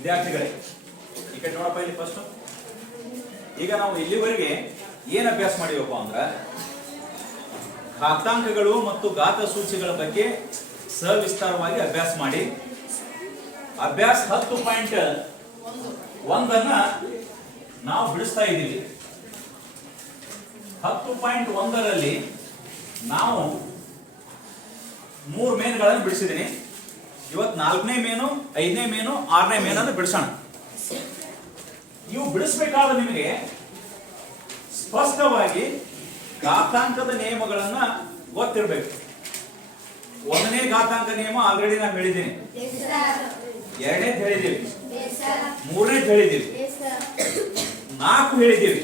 ವಿದ್ಯಾರ್ಥಿಗಳೇ ಈ ಕಡೆ ನೋಡಪ್ಪ ಇಲ್ಲಿ ಫಸ್ಟ್. ಈಗ ನಾವು ಇಲ್ಲಿವರೆಗೆ ಏನು ಅಭ್ಯಾಸ ಮಾಡಿವಪ್ಪ ಅಂದ್ರೆ ಘಾತಾಂಕಗಳು ಮತ್ತು ಘಾತ ಸೂಚಿಗಳ ಬಗ್ಗೆ ಸವಿಸ್ತಾರವಾಗಿ ಅಭ್ಯಾಸ ಮಾಡಿ ಅಭ್ಯಾಸ 10.1 ನಾವು ಬಿಡಿಸ್ತಾ ಇದ್ದೀವಿ. 10.1ರಲ್ಲಿ ನಾವು 3 ಮೇನ್ಗಳನ್ನು ಬಿಡಿಸಿದ್ದೀನಿ. ಇವತ್ತು 4ನೇ ಮೇನು, 5ನೇ ಮೇನು, 6ನೇ ಮೇನನ್ನು ಬಿಡಿಸೋಣ. ಇವು ಬಿಡಿಸಬೇಕಾದ ನಿಮಗೆ ಸ್ಪಷ್ಟವಾಗಿ ಘಾತಾಂಕದ ನಿಯಮಗಳನ್ನ ಗೊತ್ತಿರಬೇಕು. 1ನೇ ಘಾತಾಂಕ ನಿಯಮ ಆಲ್ರೆಡಿ ನಾನು ಹೇಳಿದ್ದೀನಿ, 2ನೇ ಹೇಳಿದ್ದೀವಿ, 3ನೇ ಹೇಳಿದ್ದೀವಿ, 4 ಹೇಳಿದ್ದೀವಿ,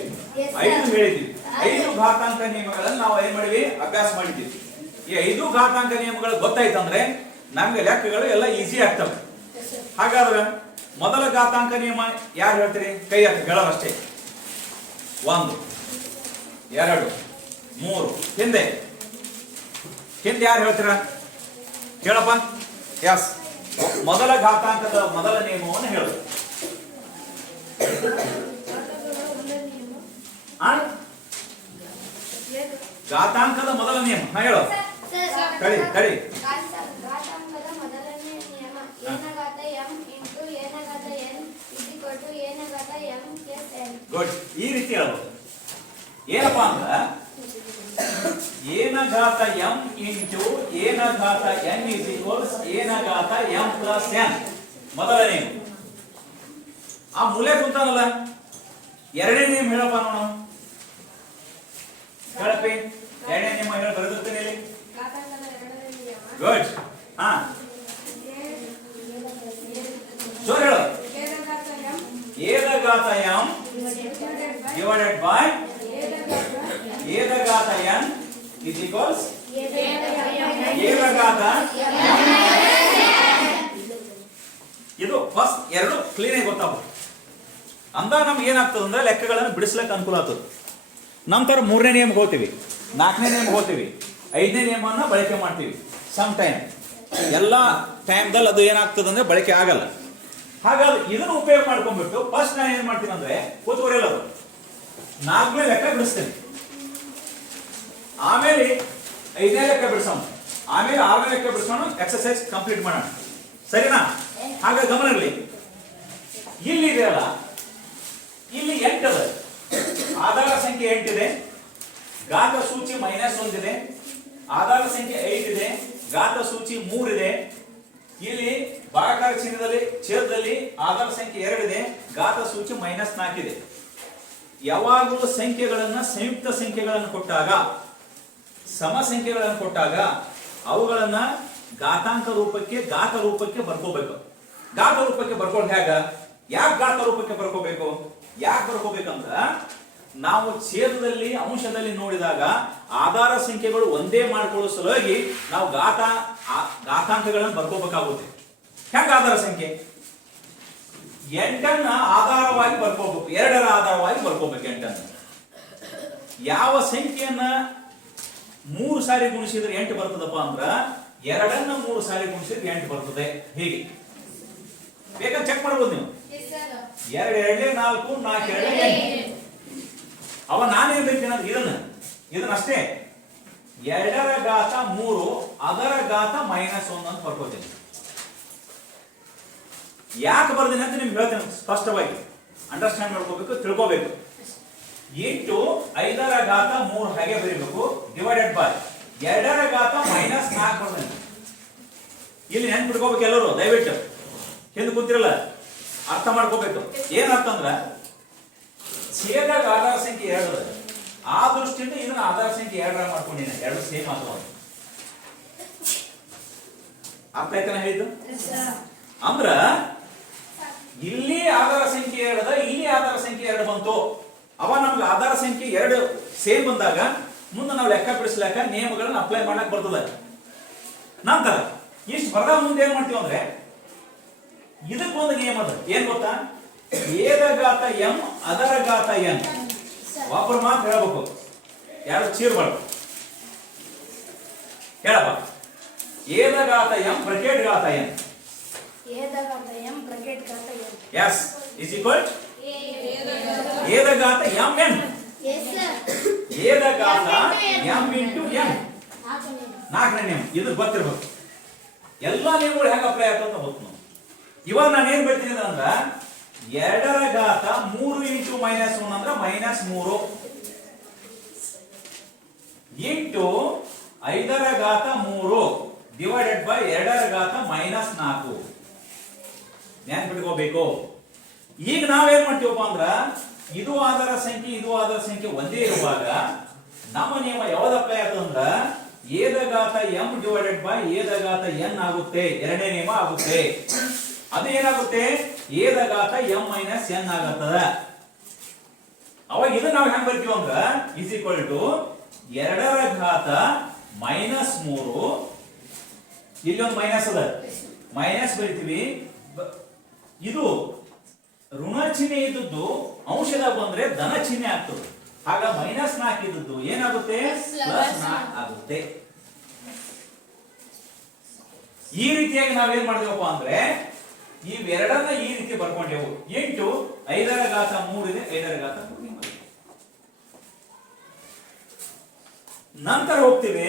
5 ಹೇಳಿದ್ದೀವಿ. 5 ಘಾತಾಂಕ ನಿಯಮಗಳನ್ನು ನಾವು ಏನ್ ಮಾಡಿವಿ ಅಭ್ಯಾಸ ಮಾಡಿದ್ದೀವಿ. ಈ 5 ಘಾತಾಂಕ ನಿಯಮಗಳು ಗೊತ್ತಾಯ್ತಂದ್ರೆ ನಮ್ಗೆ ಲೆಕ್ಕಗಳು ಎಲ್ಲ ಈಸಿ ಆಗ್ತವೆ. ಹಾಗಾದ್ರೆ ಮೊದಲ ಘಾತಾಂಕ ನಿಯಮ ಯಾರು ಹೇಳ್ತೀರಿ? ಕೈ ಹಾಕಿ ಹೇಳೋರಷ್ಟೇ. 1 2 3 ಹಿಂದೆ ಯಾರು ಹೇಳ್ತೀರ? ಕೇಳಪ್ಪ. ಯಸ್, ಮೊದಲ ಘಾತಾಂಕದ ಮೊದಲ ನಿಯಮವನ್ನು ಹೇಳು. ಘಾತಾಂಕದ ಮೊದಲ ನಿಯಮ ಹೇಳು. ಕಡಿ ಗುಡ್. ಈ ರೀತಿ ಹೇಳ್ಬೋದು. ಏನಪ್ಪಾ ಅಂದ್ರ ಏನ ಘಾತ m ಇಂಟು ಏನ ಘಾತ n ಇಸ್ ಈಕ್ವಲ್ಸ್ ಏನ ಘಾತ m ಪ್ಲಸ್ n ಮೊದಲ ನಿಯಮ. ಆ ಮೂಲೆ ಕುಂತಾನಲ್ಲ, 2ನೇ ನಿಯಮ ಹೇಳಪ್ಪ ನೋಡು. ಹೇಳಪ್ಪಿ, 2ನೇ ನಿಯಮ ಹೇಳಿ ಬರೆದಿರ್ತೀನಿ ಇಲ್ಲಿ. ಗುಡ್. ಹಾ, ಜೋರ್ ಹೇಳು. ಏದ ಘಾತ m ಡಿವೈಡೆಡ್ ಬೈ ಏದ ಘಾತ n is equals ಏದ ಘಾತ. ಇದು ಫಸ್ಟ್ 2 ಕ್ಲೀನ್ ಆಗಿ ಗೊತ್ತಾಗ್ತದೆ. ಅಂದಾಗ ನಮ್ಗೆ ಏನಾಗ್ತದೆ ಅಂದ್ರೆ ಲೆಕ್ಕಗಳನ್ನು ಬಿಡಿಸ್ಲಿಕ್ಕೆ ಅನುಕೂಲ ಆಗ್ತದೆ. ನಂತರ 3ನೇ ನಿಯಮಕ್ಕೆ ಹೋಗ್ತೀವಿ, 4ನೇ ನಿಯಮಕ್ಕೆ ಹೋಗ್ತೀವಿ, 5ನೇ ನಿಯಮವನ್ನ ಬಳಕೆ ಮಾಡ್ತೀವಿ. ಸಮ್ ಟೈಮ್ ಎಲ್ಲ ಟೈಮ್ದಲ್ಲಿ ಅದು ಏನಾಗ್ತದೆ ಅಂದ್ರೆ ಬಳಕೆ ಆಗಲ್ಲ. ಹಾಗಾದ್ರೆ ಇದನ್ನು ಉಪಯೋಗ ಮಾಡ್ಕೊಂಡ್ಬಿಟ್ಟು ಫಸ್ಟ್ ನಾನು ಏನ್ ಮಾಡ್ತೀನಿ ಅಂದ್ರೆ ಕೂತ್ಕೊರಿಯಲ್ಲ, 4ನೇ ಲೆಕ್ಕ ಬಿಡಿಸ್ತೇನೆ, ಆಮೇಲೆ 5ನೇ ಲೆಕ್ಕ ಬಿಡಿಸೋಣ, ಆಮೇಲೆ 6ನೇ ಲೆಕ್ಕ ಬಿಡಿಸೋಣ. ಎಕ್ಸರ್ಸೈಸ್ ಕಂಪ್ಲೀಟ್ ಮಾಡೋಣ, ಸರಿನಾ? ಹಾಗಾಗಿ ಗಮನ ಇರಲಿ. ಇಲ್ಲಿ ಇದೆಯಲ್ಲ, ಇಲ್ಲಿ 8 ಅದ, ಆಧಾರ ಸಂಖ್ಯೆ 8 ಇದೆ, ಘಾತ ಸೂಚಿ -1 ಇದೆ, ಆಧಾರ ಸಂಖ್ಯೆ 8 ಇದೆ, ಘಾತ ಸೂಚಿ 3 ಇದೆ. ಇಲ್ಲಿ ಭಾಗಾಕಾರ ಚಿಹ್ನದಲ್ಲಿ ಛೇದದಲ್ಲಿ ಆಧಾರ ಸಂಖ್ಯೆ 2 ಇದೆ, ಘಾತ ಸೂಚಿ -4 ಇದೆ. ಯಾವಾಗಲೂ ಸಂಖ್ಯೆಗಳನ್ನ ಸಂಯುಕ್ತ ಸಂಖ್ಯೆಗಳನ್ನು ಕೊಟ್ಟಾಗ, ಸಮ ಸಂಖ್ಯೆಗಳನ್ನು ಕೊಟ್ಟಾಗ ಅವುಗಳನ್ನ ಘಾತಾಂಕ ರೂಪಕ್ಕೆ ಘಾತ ರೂಪಕ್ಕೆ ಬರ್ಕೋಬೇಕು. ಘಾತ ರೂಪಕ್ಕೆ ಬರ್ಕೊಂಡು ಹೇಗ? ಯಾಕೆ ಘಾತ ರೂಪಕ್ಕೆ ಬರ್ಕೋಬೇಕು? ಯಾಕೆ ಬರ್ಕೋಬೇಕಂದ್ರ ನಾವು ಛೇದದಲ್ಲಿ ಅಂಶದಲ್ಲಿ ನೋಡಿದಾಗ ಆಧಾರ ಸಂಖ್ಯೆಗಳು ಒಂದೇ ಮಾಡ್ಕೊಳ್ಳೋ ಸಲುವಾಗಿ ನಾವು ಘಾತಾಂಕಗಳನ್ನು ಬರ್ಕೋಬೇಕಾಗುತ್ತೆ. ಹೆಂಗ ಆಧಾರ ಸಂಖ್ಯೆ 8ನ್ನ ಆಧಾರವಾಗಿ ಬರ್ಕೋಬೇಕು, 2ರ ಆಧಾರವಾಗಿ ಬರ್ಕೋಬೇಕು 8ನ್ನ. ಯಾವ ಸಂಖ್ಯೆಯನ್ನ 3 ಸಾರಿ ಗುಣಿಸಿದ್ರೆ 8 ಬರ್ತದಪ್ಪ ಅಂದ್ರ 2ನ್ನ 3 ಸಾರಿ ಗುಣಿಸಿದ್ರೆ 8 ಬರ್ತದೆ. ಹೀಗೆ ಬೇಕಂತ ಚೆಕ್ ಮಾಡ್ಬೋದು ನೀವು. 2 2 4 4 2 8. ಅವ ನಾನೇನ್ ಬೇಕೇನ ಇದನ್ನಷ್ಟೇ 2ರ ಘಾತ 3 ಅದರ ಘಾತ -1 ಅಂತ ಬರ್ಕೋತೀನಿ. ಯಾಕೆ ಬರ್ತೀನಿ ಅಂತ ನಿಮ್ಗೆ ಹೇಳ್ತೇನೆ ಸ್ಪಷ್ಟವಾಗಿ. ಅಂಡರ್ಸ್ಟ್ಯಾಂಡ್ ಮಾಡ್ಕೋಬೇಕು, ತಿಳ್ಕೋಬೇಕು. ಇಂಟು 5ರ ಘಾತ 3 ಹಾಗೆ ಬರೀಬೇಕು, ಡಿವೈಡೆಡ್ ಬೈ 2ರ ಘಾತ -4 ಬರ್ತೀನಿ. ಇಲ್ಲಿ ನೆನ್ಪು ಬಿಡ್ಕೋಬೇಕು ಎಲ್ಲರೂ, ದಯವಿಟ್ಟು ಹಿಂದೆ ಕೂತಿರಲ್ಲ ಅರ್ಥ ಮಾಡ್ಕೋಬೇಕು. ಏನ್ ಅರ್ಥ ಅಂದ್ರ ಛೇದಾಗ ಆಧಾರ ಸಂಖ್ಯೆ 2 ಆ ದೃಷ್ಟಿಯಿಂದ ಇದನ್ನ ಆಧಾರ ಸಂಖ್ಯೆ 2 ಮಾಡ್ಕೊಂಡಿನ 2 ಸೇಮ್ ಆದವು. ಅರ್ಥ ಆಯ್ತಾನ ಹೇಳಿದ್ದು? ಅಂದ್ರ ಇಲ್ಲಿ ಆಧಾರ ಸಂಖ್ಯೆ 2 ಇಲ್ಲಿ ಆಧಾರ ಸಂಖ್ಯೆ 2 ಬಂತು. ಅವ ನಮ್ಗೆ ಆಧಾರ ಸಂಖ್ಯೆ 2 ಸೇಮ್ ಬಂದಾಗ ಮುಂದೆ ನಾವು ಲೆಕ್ಕ ಬಿಡಿಸ್ಲಾಕ ನಿಯಮಗಳನ್ನ ಅಪ್ಲೈ ಮಾಡಕ್ ಬರ್ತದೆ. ನಂತರ ಇಷ್ಟು ಬರದ ಮುಂದೆ ಏನ್ ಮಾಡ್ತೀವಿ ಅಂದ್ರೆ ಇದಕ್ಕೊಂದು ನಿಯಮ ಅದ. ಏನ್ ಗೊತ್ತಾ? ಏದ ಘಾತ m ಅದರ ಘಾತ n. ಒಬ್ಬರು ಮಾತ್ರ ಹೇಳ್ಬೇಕು, ಯಾರು ಚೀರ್ಬಾರ್ದು. ಹೇಳಪ್ಪ. ಏದ ಘಾತ m ಬ್ರಾಕೆಟ್ ಘಾತ n A ದ ಘಾತ m ಬ್ರಾಕೆಟ್ ಘಾತ n. Yes, is equal A the ಘಾತ mn. Yes sir. A the ಘಾತ m into n. ನಾಲ್ಕನೇ ನಿಯಮ ಇದು ಗೊತ್ತಿರಬೇಕು. ಎಲ್ಲ ನಿಯಮಗಳು ಹೇಗೆ ಅಪ್ಲೈ ಆಗ್ತವೆ ಅಂತ ಗೊತ್ತು. ಇವಾಗ ನಾನು ಏನ್ ಬರ್ತೀನಿ ಅಂದ್ರೆ 2 ರ ಘಾತ 3 ಇಂಟು -1 ಅಂದ್ರೆ -3 ಇಂಟು 5 ರ ಘಾತ 3 ಡಿವೈಡೆಡ್ ಬೈ 2 ರ ಘಾತ -4 ನೆನ್ಪಿಟ್ಕೋಬೇಕು. ಈಗ ನಾವೇನ್ ಮಾಡ್ತೀವಪ್ಪ ಅಂದ್ರ ಇದು ಆಧಾರ ಸಂಖ್ಯೆ ಒಂದೇ ಇರುವಾಗ ನಮ್ಮ ನಿಯಮ ಯಾವ್ದು ಅಪ್ಲೈ ಆಗ್ತದೆ ಅಂದ್ರ a ದ ಘಾತ m divided by a the ಘಾತ n ಆಗುತ್ತೆ. ಎರಡನೇ ನಿಯಮ ಆಗುತ್ತೆ. ಅದು ಏನಾಗುತ್ತೆ a ದ ಘಾತ m ಮೈನಸ್ n ಆಗತ್ತದ. ಅವಾಗ ಇದು ನಾವು ಹೆಂಗ್ ಬರ್ತೀವಿ ಅಂದ್ರ ಇಸ್ ಈಕ್ವಲ್ ಟು 2 ರ ಘಾತ -3 ಇಲ್ಲಿ ಒಂದು ಮೈನಸ್ ಅದ ಮೈನಸ್ ಬರಿತೀವಿ. ಇದು ಋಣ ಚಿಹ್ನೆ ಇದ್ದದ್ದು ಅಂಶದಾಗ ಬಂದ್ರೆ ಧನ ಚಿಹ್ನೆ ಆಗ್ತದೆ. ಆಗ -4 ಇದ್ದದ್ದು ಏನಾಗುತ್ತೆ +4 ಆಗುತ್ತೆ. ಈ ರೀತಿಯಾಗಿ ನಾವೇನ್ ಮಾಡಿದೆವಪ್ಪ ಅಂದ್ರೆ ಇವೆರಡನ್ನ ಈ ರೀತಿ ಬರ್ಕೊಂಡೆವು. ಇಂಟು 5 ರ ಘಾತ 3 ಇದೆ 5 ರ ಘಾತ 3 ನಂತರ ಹೋಗ್ತೀವಿ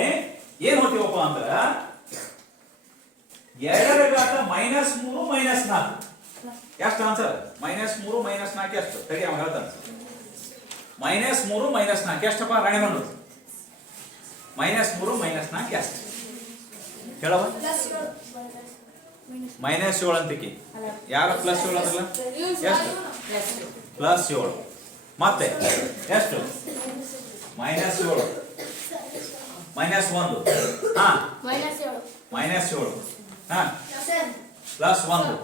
ಏನ್ ಹೋಗ್ತೀವಪ್ಪ ಅಂದ್ರ 2 ರ ಘಾತ -3 -4 ಎಷ್ಟು ಆನ್ಸರ್ -3 -4 ಎಷ್ಟು ತಡಿ ಅವ ಹೇಳ್ತಾನೆ. -3 -4 ಎಷ್ಟಪ್ಪ ರಾಣಿ ಬಂದ್ರು -3 -4 ಎಷ್ಟು ಹೇಳವ -7 ಅಂತಿಕಿ ಯಾರ +7 ಅಂದ್ರಲ್ಲ ಎಷ್ಟು +7 ಮತ್ತೆ ಎಷ್ಟು -7 -1 ಹಾ -7 ಹಾ +1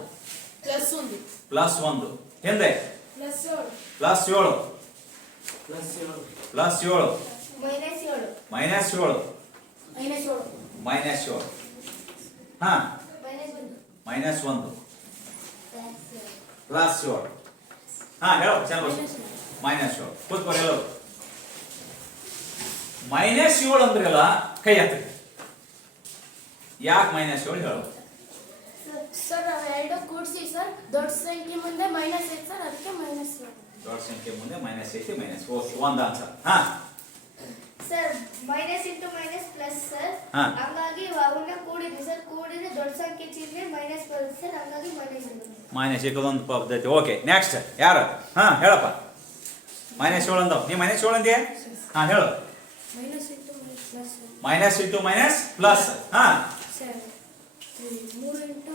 +1 ಹಿಂದೆ +7 +7 -7 ಹಾ -1 +7 ಹಾ ಹೇಳು ಚೆನ್ನಾಗಿ -7 ಕೂತ್ಕೊಳ್ಳಿ ಹೇಳು. -7 ಅಂದ್ರಲ್ಲ ಕೈ ಹತ್ತಿ ಯಾಕೆ -7 ಹೇಳು ಸರ್ ಎರಡು ಕೂಡಿಸಿ ಸರ್ ದೊಡ್ಡ ಸಂಖ್ಯೆ ಮುಂದೆ ಮೈನಸ್ ಐತೆ ಸರ್ ಅದಕ್ಕೆ -7. ದೊಡ್ಡ ಸಂಖ್ಯೆ ಮುಂದೆ ಮೈನಸ್ ಐತಿ ಮೈನಸ್ ಓಕೆ ಒಂದು ಆನ್ಸರ್. ಹಾ sir minus into minus plus sir ಹಾ. ಹಂಗಾಗಿ ಅವನ್ನ ಕೂಡಿದ್ವಿ ಸರ್ ಕೂಡಿದ್ರೆ ದೊಡ್ಡ ಸಂಖ್ಯೆ ಚಿಹ್ನೆ ಮೈನಸ್ ಬರುತ್ತೆ ಸರ್ ಹಂಗಾಗಿ ಮೈನಸ್ ಒಂದು ಪದ್ಧತಿ. ಓಕೆ ನೆಕ್ಸ್ಟ್ ಯಾರು ಹಾ ಹೇಳಪ್ಪ -7 ಅಂದವ್ ನೀ -7 ಅಂದ್ಯಾ ಹಾ ಹೇಳು minus into minus plus minus into minus plus ಹಾ ಸರ್ 3 ಇಂಟು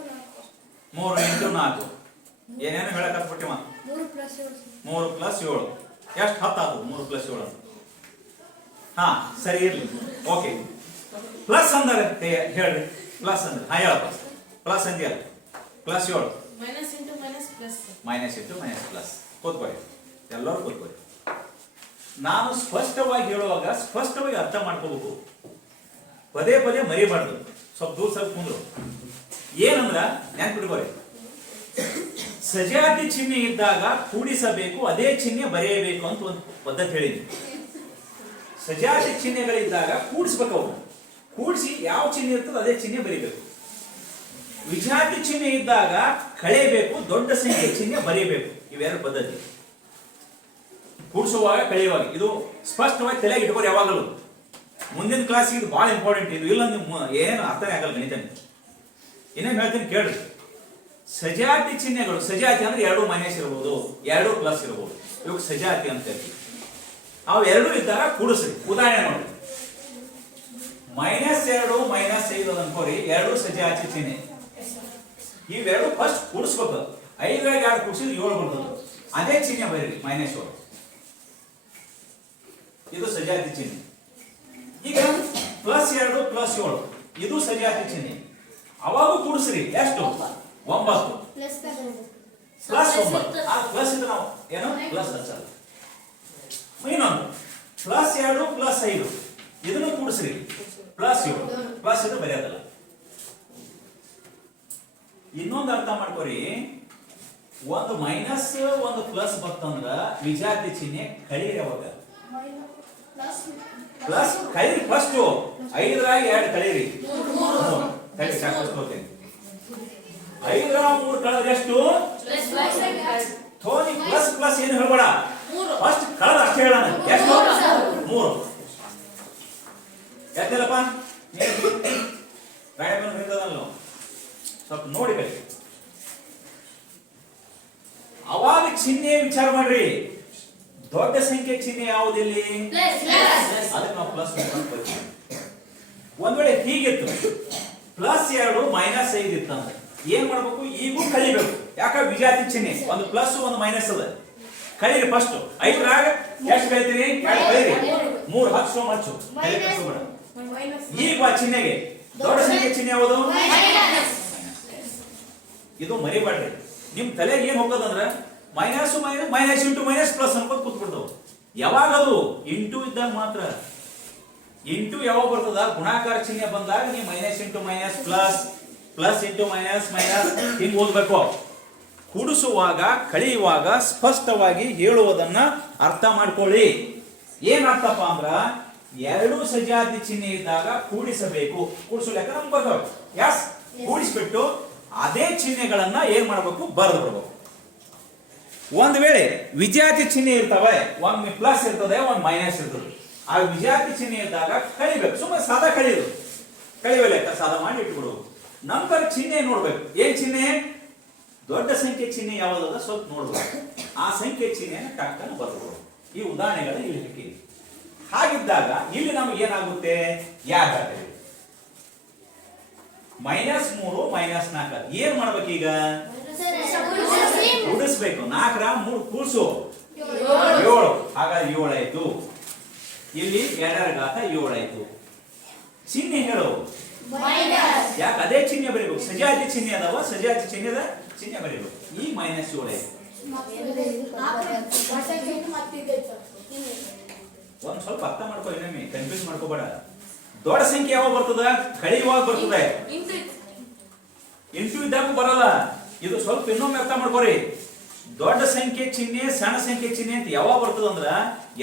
4 ಏನೇನು ಹೇಳಕ್ ಹತ್ಬಿಟ್ಟಿವ 3 ಪ್ಲಸ್ 7 3 ಪ್ಲಸ್ 7 ಎಷ್ಟು 10 ಆತು 3 ಪ್ಲಸ್ 7 ಹಾ ಸರಿ ಇರ್ಲಿ. ಓಕೆ ಪ್ಲಸ್ ಅಂದ್ರೆ ಹೇಳ್ರಿ ಪ್ಲಸ್ ಅಂದ್ರೆ ಹಾ ಹೇಳಪ್ಪ ಪ್ಲಸ್ ಅಂದ್ಯಲ್ಲ +7 minus into minus plus minus into minus plus ಕೂತ್ಕೊಳ್ಳಿ ಎಲ್ಲರೂ ಕೂತ್ಕೊಳ್ಳಿ. ನಾನು ಸ್ಪಷ್ಟವಾಗಿ ಹೇಳುವಾಗ ಸ್ಪಷ್ಟವಾಗಿ ಅರ್ಥ ಮಾಡ್ಕೋಬೇಕು. ಪದೇ ಪದೇ ಮರಿಬಾರ್ದು. ಸ್ವಲ್ಪ ದೂರ ಸ್ವಲ್ಪ ಕುಂದ್ರು. ಏನಂದ್ರ ನೆನ್ಪಿಟ್ಕೋರಿ ಸಜಾತಿ ಚಿಹ್ನೆ ಇದ್ದಾಗ ಕೂಡಿಸಬೇಕು ಅದೇ ಚಿಹ್ನೆ ಬರೆಯಬೇಕು ಅಂತ ಒಂದು ಪದ್ಧತಿ ಹೇಳಿದ್ವಿ. ಸಜಾತಿ ಚಿಹ್ನೆಗಳಿದ್ದಾಗ ಕೂಡಿಸ್ಬೇಕು ಅವ್ರು ಕೂಡಿಸಿ ಯಾವ ಚಿಹ್ನೆ ಇರ್ತದೆ ಅದೇ ಚಿಹ್ನೆ ಬರೀಬೇಕು. ವಿಜಾತಿ ಚಿಹ್ನೆ ಇದ್ದಾಗ ಕಳೆಯಬೇಕು ದೊಡ್ಡ ಸಂಖ್ಯೆ ಚಿಹ್ನೆ ಬರೆಯಬೇಕು. ಇವೆರಡು ಪದ್ಧತಿ ಕೂಡಿಸುವಾಗ ಕಳೆಯುವಾಗ ಇದು ಸ್ಪಷ್ಟವಾಗಿ ತಲೆಗೆ ಇಟ್ಕೋರಿ. ಯಾವಾಗಲೂ ಮುಂದಿನ ಕ್ಲಾಸ್ ಇದು ಬಹಳ ಇಂಪಾರ್ಟೆಂಟ್. ಇದು ಇಲ್ಲ ನಿಮ್ಮ ಏನು ಅರ್ಥನೇ ಆಗಲ್ಲ ಗಣಿತ. ಇನ್ನೇನು ಹೇಳ್ತೀನಿ ಕೇಳ್ರಿ. ಸಜಾತಿ ಚಿಹ್ನೆಗಳು ಸಜಾತಿ ಅಂದ್ರೆ 2 ಮೈನಸ್ ಇರಬಹುದು 2 ಪ್ಲಸ್ ಇರಬಹುದು ಇವಾಗ ಸಜಾತಿ ಅಂತ ಹೇಳ್ತೀವಿ. ಅವು ಎರಡು ಇದ್ದಾಗ ಕೂಡಿಸ್ರಿ. ಉದಾಹರಣೆ ನೋಡಿ -2 -5 ಅನ್ಕೋರಿ 2 ಸಜಾತಿ ಚಿಹ್ನೆ. ಇವೆರಡು ಫಸ್ಟ್ ಕೂಡಿಸ್ಬೇಕು. 5 2 ಕೂಡಿಸಿದ್ರೆ 7 ಬರ್ತದೆ. ಅದೇ ಚಿಹ್ನೆ ಬರೀರಿ -7 ಇದು ಸಜಾತಿ ಚಿಹ್ನೆ. ಈಗ +2 +7 ಇದು ಸಜಾತಿ ಚಿಹ್ನೆ. ಅವಾಗ ಕೂಡಿಸ್ರಿ ಎಷ್ಟು 9 +9 ಆ ಪ್ಲಸ್ ಇದು ನಾವು ಏನು ಪ್ಲಸ್ ಹಚ್ಚಲ್ಲ. ಇನ್ನೊಂದು +2 +5 ಇದನ್ನು ಕೂಡಿಸ್ರಿ +7 ಪ್ಲಸ್ ಇದು ಬರೆಯೋದಲ್ಲ. ಇನ್ನೊಂದು ಅರ್ಥ ಮಾಡ್ಕೋರಿ ಒಂದು ಮೈನಸ್ ಒಂದು ಪ್ಲಸ್ ಬರ್ತಂದ್ರ ವಿಜಾತಿ ಚಿಹ್ನೆ ಕಳೀರಿ. ಅವಾಗ ಪ್ಲಸ್ ಕಳೀರಿ ಫಸ್ಟ್ 5 2 ಕಳೀರಿ 3 ಸಾಕಷ್ಟು 5 3 ಕಳೆದ್ರೆ ಎಷ್ಟು? ಥೋನಿ ಪ್ಲಸ್ ಪ್ಲಸ್ ಏನು ಹೇಳ್ಬೇಡ, ಫಸ್ಟ್ ಕಳೆದ ಅಷ್ಟೇ ಹೇಳೋಣ. ಎಷ್ಟು? 3. ಯಾಕಲ್ಲಪ್ಪ ಗಾಡಿ ಬಂದು ಹಿಡಿದಲ್ಲ, ಸ್ವಲ್ಪ ನೋಡಿ ಕಳಿ. ಅವಾಗ ಚಿಹ್ನೆ ವಿಚಾರ ಮಾಡ್ರಿ. ದೊಡ್ಡ ಸಂಖ್ಯೆ ಚಿಹ್ನೆ ಯಾವುದಿಲ್ಲಿ? ಅದಕ್ಕೆ ನಾವು ಪ್ಲಸ್ ಒಂದ್ ವೇಳೆ ಹೀಗಿತ್ತು +2 -5 ಇತ್ತಂದ್ರೆ ಏನ್ ಮಾಡ್ಬೇಕು? ಈಗೂ ಕಳಿಬೇಕು. ಯಾಕ? ವಿಜಾತಿ ಚಿಹ್ನೆ, ಒಂದು ಪ್ಲಸ್ ಒಂದು ಮೈನಸ್ ಅದ. ಕಳೀರಿ ಫಸ್ಟ್. 5ರಾಗ ಎಷ್ಟು ಕಳಿತೀರಿ? 2 ಕಳೀರಿ. 3 ಹಚ್ಚು ಮಚ್ಚು ಈಗ ಚಿಹ್ನೆಗೆ ದೊಡ್ಡ ಸಂಖ್ಯೆ ಚಿಹ್ನೆ ಯಾವುದು? ಇದು ಮರಿಬೇಡ್ರಿ. ನಿಮ್ ತಲೆ ಏನ್ ಹೋಗೋದಂದ್ರ minus minus into minus plus ಅನ್ಕೋತ ಕೂತ್ಬಿಡ್ತಾವ. ಯಾವಾಗ ಅದು ಇಂಟು ಇದ್ದಾಗ ಮಾತ್ರ. ಇಂಟು ಯಾವಾಗ ಬರ್ತದ? ಗುಣಾಕಾರ ಚಿಹ್ನೆ ಬಂದಾಗ ನೀವು minus into minus plus, plus into minus minus ಹಿಂಗ್ ಓದ್ಬೇಕು. ಕೂಡಿಸುವಾಗ ಕಳೆಯುವಾಗ ಸ್ಪಷ್ಟವಾಗಿ ಹೇಳುವುದನ್ನ ಅರ್ಥ ಮಾಡ್ಕೊಳ್ಳಿ. ಏನ್ ಅರ್ಥಪ್ಪ ಅಂದ್ರ ಎರಡು ಸಜಾತಿ ಚಿಹ್ನೆ ಇದ್ದಾಗ ಕೂಡಿಸಬೇಕು. ಕೂಡಿಸು ಲೆಕ್ಕ ನಮ್ಗೆ ಬರ್ತಾವೆ. ಯಸ್, ಕೂಡಿಸ್ಬಿಟ್ಟು ಅದೇ ಚಿಹ್ನೆಗಳನ್ನ ಏನ್ ಮಾಡ್ಬೇಕು? ಬರೆದು ಬಿಡ್ಬೇಕು. ಒಂದ್ ವೇಳೆ ವಿಜಾತಿ ಚಿಹ್ನೆ ಇರ್ತವೆ, ಒಮ್ಮೆ ಪ್ಲಸ್ ಇರ್ತದೆ, ಒಂದ್ ಮೈನಸ್ ಇರ್ತದೆ. ಆ ವಿಜಾತಿ ಚಿಹ್ನೆ ಇದ್ದಾಗ ಕಳಿಬೇಕು. ಸುಮ್ಮನೆ ಸಾದಾ ಕಳಿಯೋದು, ಕಳೆಯುವ ಲೆಕ್ಕ ಸಾದಾ ಮಾಡಿ ಇಟ್ಬಿಡುವುದು. ನಂತರ ಚಿಹ್ನೆ ನೋಡ್ಬೇಕು. ಏನ್ ಚಿಹ್ನೆ? ದೊಡ್ಡ ಸಂಖ್ಯೆ ಚಿಹ್ನೆ ಯಾವುದದ ಸ್ವಲ್ಪ ನೋಡ್ಬೇಕು. ಆ ಸಂಖ್ಯೆ ಚಿಹ್ನೆಯನ್ನು ಟಕ್ಕನ್ನು ಬರ್ಬೋದು. ಈ ಉದಾಹರಣೆಗಳನ್ನ ಇಲ್ಲಿ ಹಾಕಿರಿ. ಹಾಗಿದ್ದಾಗ ಇಲ್ಲಿ ನಮ್ಗೆ ಏನಾಗುತ್ತೆ? ಯಾಕಾಗ್ತದೆ -3 -4. ಏನ್ ಮಾಡ್ಬೇಕು ಈಗ? ಕೂಡಿಸ್ಬೇಕು. 4ರ 3 ಕೂಡಿಸು 7. ಹಾಗಾಗಿ 7 ಆಯ್ತು. ಇಲ್ಲಿ 2ರ ಘಾತ 7 ಆಯ್ತು. ಚಿಹ್ನೆ ಹೇಳು. ಯಾಕೆ? ಅದೇ ಚಿಹ್ನೆ ಬರೀಬೇಕು. ಸಜಾತಿ ಚಿಹ್ನೆ ಅದಾವ, ಸಜಾತಿ ಚಿಹ್ನೆದ ಚಿಹ್ನೆ ಬರೀಬೇಕು. ಈ -7 ಆಯ್ತು. ಒಂದ್ ಸ್ವಲ್ಪ ಅರ್ಥ ಮಾಡ್ಕೊ, ಇನ್ನೊಮ್ಮೆ ಕನ್ಫ್ಯೂಸ್ ಮಾಡ್ಕೋಬೇಡ. ದೊಡ್ಡ ಸಂಖ್ಯೆ ಯಾವಾಗ ಬರ್ತದ? ಕಳೆಯುವಾಗ ಬರ್ತದೆ. ಇಂಟು ಇದ್ದಾಗ ಬರಲ್ಲ. ಇದು ಸ್ವಲ್ಪ ಇನ್ನೊಮ್ಮೆ ಅರ್ಥ ಮಾಡ್ಕೋರಿ. ದೊಡ್ಡ ಸಂಖ್ಯೆ ಚಿಹ್ನೆ ಸಣ್ಣ ಸಂಖ್ಯೆ ಚಿಹ್ನೆ ಅಂತ ಯಾವಾಗ ಬರ್ತದ ಅಂದ್ರ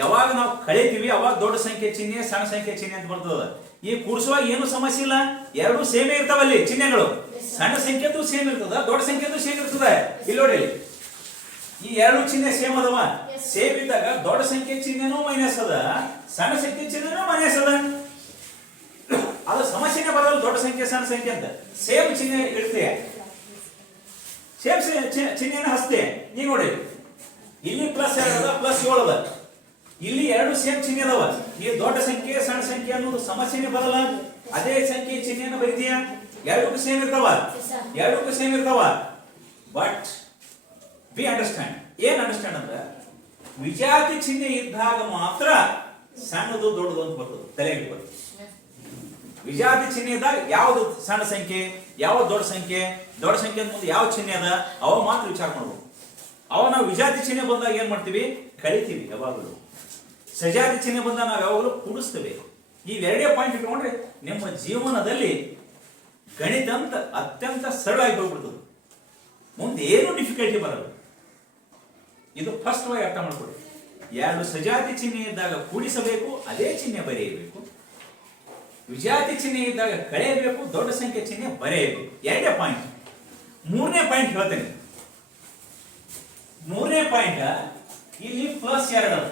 ಯಾವಾಗ ನಾವು ಕಳಿತೀವಿ ಅವಾಗ ದೊಡ್ಡ ಸಂಖ್ಯೆ ಚಿಹ್ನೆ ಸಣ್ಣ ಸಂಖ್ಯೆ ಚಿಹ್ನೆ ಅಂತ ಬರ್ತದ. ಈ ಕೂಡಿಸುವಾಗ ಏನು ಸಮಸ್ಯೆ ಇಲ್ಲ, ಎರಡು ಸೇಮೇ ಇರ್ತಾವಲ್ಲಿ ಚಿಹ್ನೆಗಳು. ಸಣ್ಣ ಸಂಖ್ಯೆದು ಸೇಮ್ ಇರ್ತದ, ದೊಡ್ಡ ಸಂಖ್ಯೆದು ಸೇಮ್ ಇರ್ತದ. ಇಲ್ಲಿ ನೋಡಿ, ಈ ಎರಡು ಚಿಹ್ನೆ ಸೇಮ್ ಅದಾವ. ಸೇಮ್ ಇದ್ದಾಗ ದೊಡ್ಡ ಸಂಖ್ಯೆ ಚಿಹ್ನೆನೂ ಮೈನಸ್ ಅದ, ಸಣ್ಣ ಸಂಖ್ಯೆ ಚಿಹ್ನೆನೂ ಮೈನಸ್ ಅದ. ಅದು ಸಮಸ್ಯೆನೇ ಬರಲ್ಲ. ದೊಡ್ಡ ಸಂಖ್ಯೆ ಸಣ್ಣ ಸಂಖ್ಯೆ ಅಂತ ಸೇಮ್ ಚಿಹ್ನೆ ಇಡ್ತೀಯ, ಸೇಮ್ ಚಿಹ್ನೆನ ಹಚ್ತೆ. ಈಗ ನೋಡಿ, ಇಲ್ಲಿ +2 ಅದ, +7 ಅದ. ಇಲ್ಲಿ ಎರಡು ಸೇಮ್ ಚಿಹ್ನೆ ಅದಾವ. ಈ ದೊಡ್ಡ ಸಂಖ್ಯೆ ಸಣ್ಣ ಸಂಖ್ಯೆ ಅನ್ನೋದು ಸಮಸ್ಯೆನೇ ಬರಲ್ಲ. ಅದೇ ಸಂಖ್ಯೆ ಚಿಹ್ನೆಯನ್ನು ಬರೀತೀಯ, ಎರಡಕ್ಕೂ ಸೇಮ್ ಇರ್ತಾವ, ಎರಡಕ್ಕೂ ಸೇಮ್ ಇರ್ತಾವ. But we understand. ಏನ್ ಅಂಡರ್ಸ್ಟ್ಯಾಂಡ್ ಅಂದ್ರೆ ವಿಜಾತಿ ಚಿಹ್ನೆ ಇದ್ದಾಗ ಮಾತ್ರ ಸಣ್ಣದು ದೊಡ್ಡದು ಅಂತ ಬರ್ತದೆ. ತಲೆಗೆ ಬರ್ತದೆ. ವಿಜಾತಿ ಚಿಹ್ನೆ ಇದ್ದಾಗ ಯಾವ್ದು ಸಣ್ಣ ಸಂಖ್ಯೆ, ಯಾವ ದೊಡ್ಡ ಸಂಖ್ಯೆ, ದೊಡ್ಡ ಸಂಖ್ಯೆ ಮುಂದೆ ಯಾವ ಚಿಹ್ನೆ ಅದ ಅವ ಮಾತ್ರ ವಿಚಾರ ಮಾಡ್ಬೋದು. ಅವ ನಾವು ವಿಜಾತಿ ಚಿಹ್ನೆ ಬಂದಾಗ ಏನ್ ಮಾಡ್ತೀವಿ? ಕಳಿತೀವಿ ಯಾವಾಗಲೂ. ಸಜಾತಿ ಚಿಹ್ನೆ ಬಂದಾಗ ನಾವು ಯಾವಾಗಲೂ ಕೂಡಿಸ್ತೇವೆ. ಈ ಎರಡೇ ಪಾಯಿಂಟ್ ಇಟ್ಕೊಂಡ್ರೆ ನಿಮ್ಮ ಜೀವನದಲ್ಲಿ ಗಣಿತ ಅಂತ ಅತ್ಯಂತ ಸರಳಾಗಿ ಹೋಗ್ಬಿಡ್ತದೆ. ಮುಂದೆ ಏನು ಡಿಫಿಕಲ್ಟಿ ಬರಲ್ಲ. ಇದು ಫಸ್ಟ್ ವಾಗಿ ಅರ್ಥ ಮಾಡ್ಕೊಳ್ಳಿ. ಎರಡು ಸಜಾತಿ ಚಿಹ್ನೆ ಇದ್ದಾಗ ಕೂಡಿಸಬೇಕು, ಅದೇ ಚಿಹ್ನೆ ಬರೆಯಬೇಕು. ವಿಜಾತಿ ಚಿಹ್ನೆ ಇದ್ದಾಗ ಕಳೆಯಬೇಕು, ದೊಡ್ಡ ಸಂಖ್ಯೆ ಚಿಹ್ನೆ ಬರೆಯಬೇಕು. ಎರಡೇ ಪಾಯಿಂಟ್. ಮೂರನೇ ಪಾಯಿಂಟ್ ಹೇಳ್ತೇನೆ. ಮೂರನೇ ಪಾಯಿಂಟ್, ಇಲ್ಲಿ +2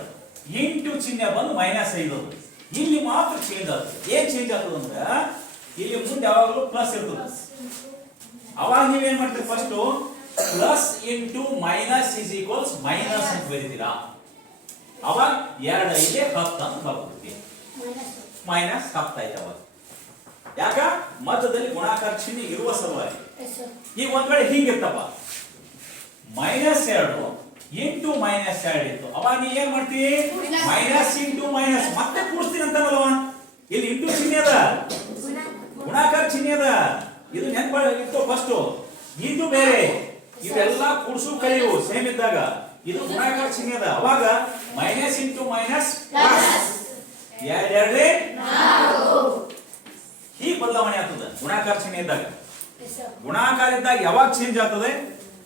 ಇಂಟು ಚಿಹ್ನೆ ಬಂದು -5 ಅದು. ಇಲ್ಲಿ ಮಾತ್ರ ಚೇಂಜ್ ಆಗ್ತದೆ. ಏನ್ ಚೇಂಜ್ ಆಗ್ತದೆ ಅಂದ್ರೆ ಇಲ್ಲಿ ಮುಂದೆ ಯಾವಾಗಲೂ ಪ್ಲಸ್ ಇರ್ತದೆ. ಅವಾಗ ನೀವೇನ್ ಮಾಡ್ತೀರಿ? First plus into minus is equals minus ಅಂತ ಬರೀತೀರಾ. ಅವಾಗ 2 5 10 ಅಂತ ಬರ್ತೀವಿ. -10 ಆಯ್ತು ಅವಾಗ. ಯಾಕ? ಮಧ್ಯದಲ್ಲಿ ಗುಣಾಕಾರ ಚಿಹ್ನೆ ಇರುವ ಸಲುವಾಗಿ. ಈಗ ಒಂದ್ ವೇಳೆ ಹಿಂಗಿರ್ತಪ್ಪ, -2 ಇಂಟು -2 ಇತ್ತು. ಅವಾಗ ನೀ ಏನ್ ಮಾಡ್ತೀವಿ? ಮೈನಸ್ ಇಂಟು ಮೈನಸ್ ಮತ್ತೆ ಕೂಡಿಸ್ತೀನಿ ಅಂತಾರಲ್ವ. ಇಲ್ಲಿ ಇಂಟು ಚಿಹ್ನೆ ಅದ, ಗುಣಾಕಾರ ಚಿಹ್ನೆ ಅದ. ಇದು ನೆನ್ಪಿಟ್ಟು ಫಸ್ಟ್. ಇದು ಬೇರೆ, ಇವೆಲ್ಲ ಕೂಡಿಸು ಕಳೆಯು ಸೇಮ್ ಇದ್ದಾಗ. ಇದು ಗುಣಾಕಾರ ಚಿಹ್ನೆ ಅದ. ಅವಾಗ ಮೈನಸ್ ಇಂಟು ಮೈನಸ್ ಪ್ಲಸ್ 2 ಹೀಗೆ ಬದಲಾವಣೆ ಆಗ್ತದೆ ಗುಣಾಕಾರ ಚಿಹ್ನೆ ಇದ್ದಾಗ. ಗುಣಾಕಾರ ಇದ್ದಾಗ ಯಾವಾಗ ಚೇಂಜ್ ಆಗ್ತದೆ?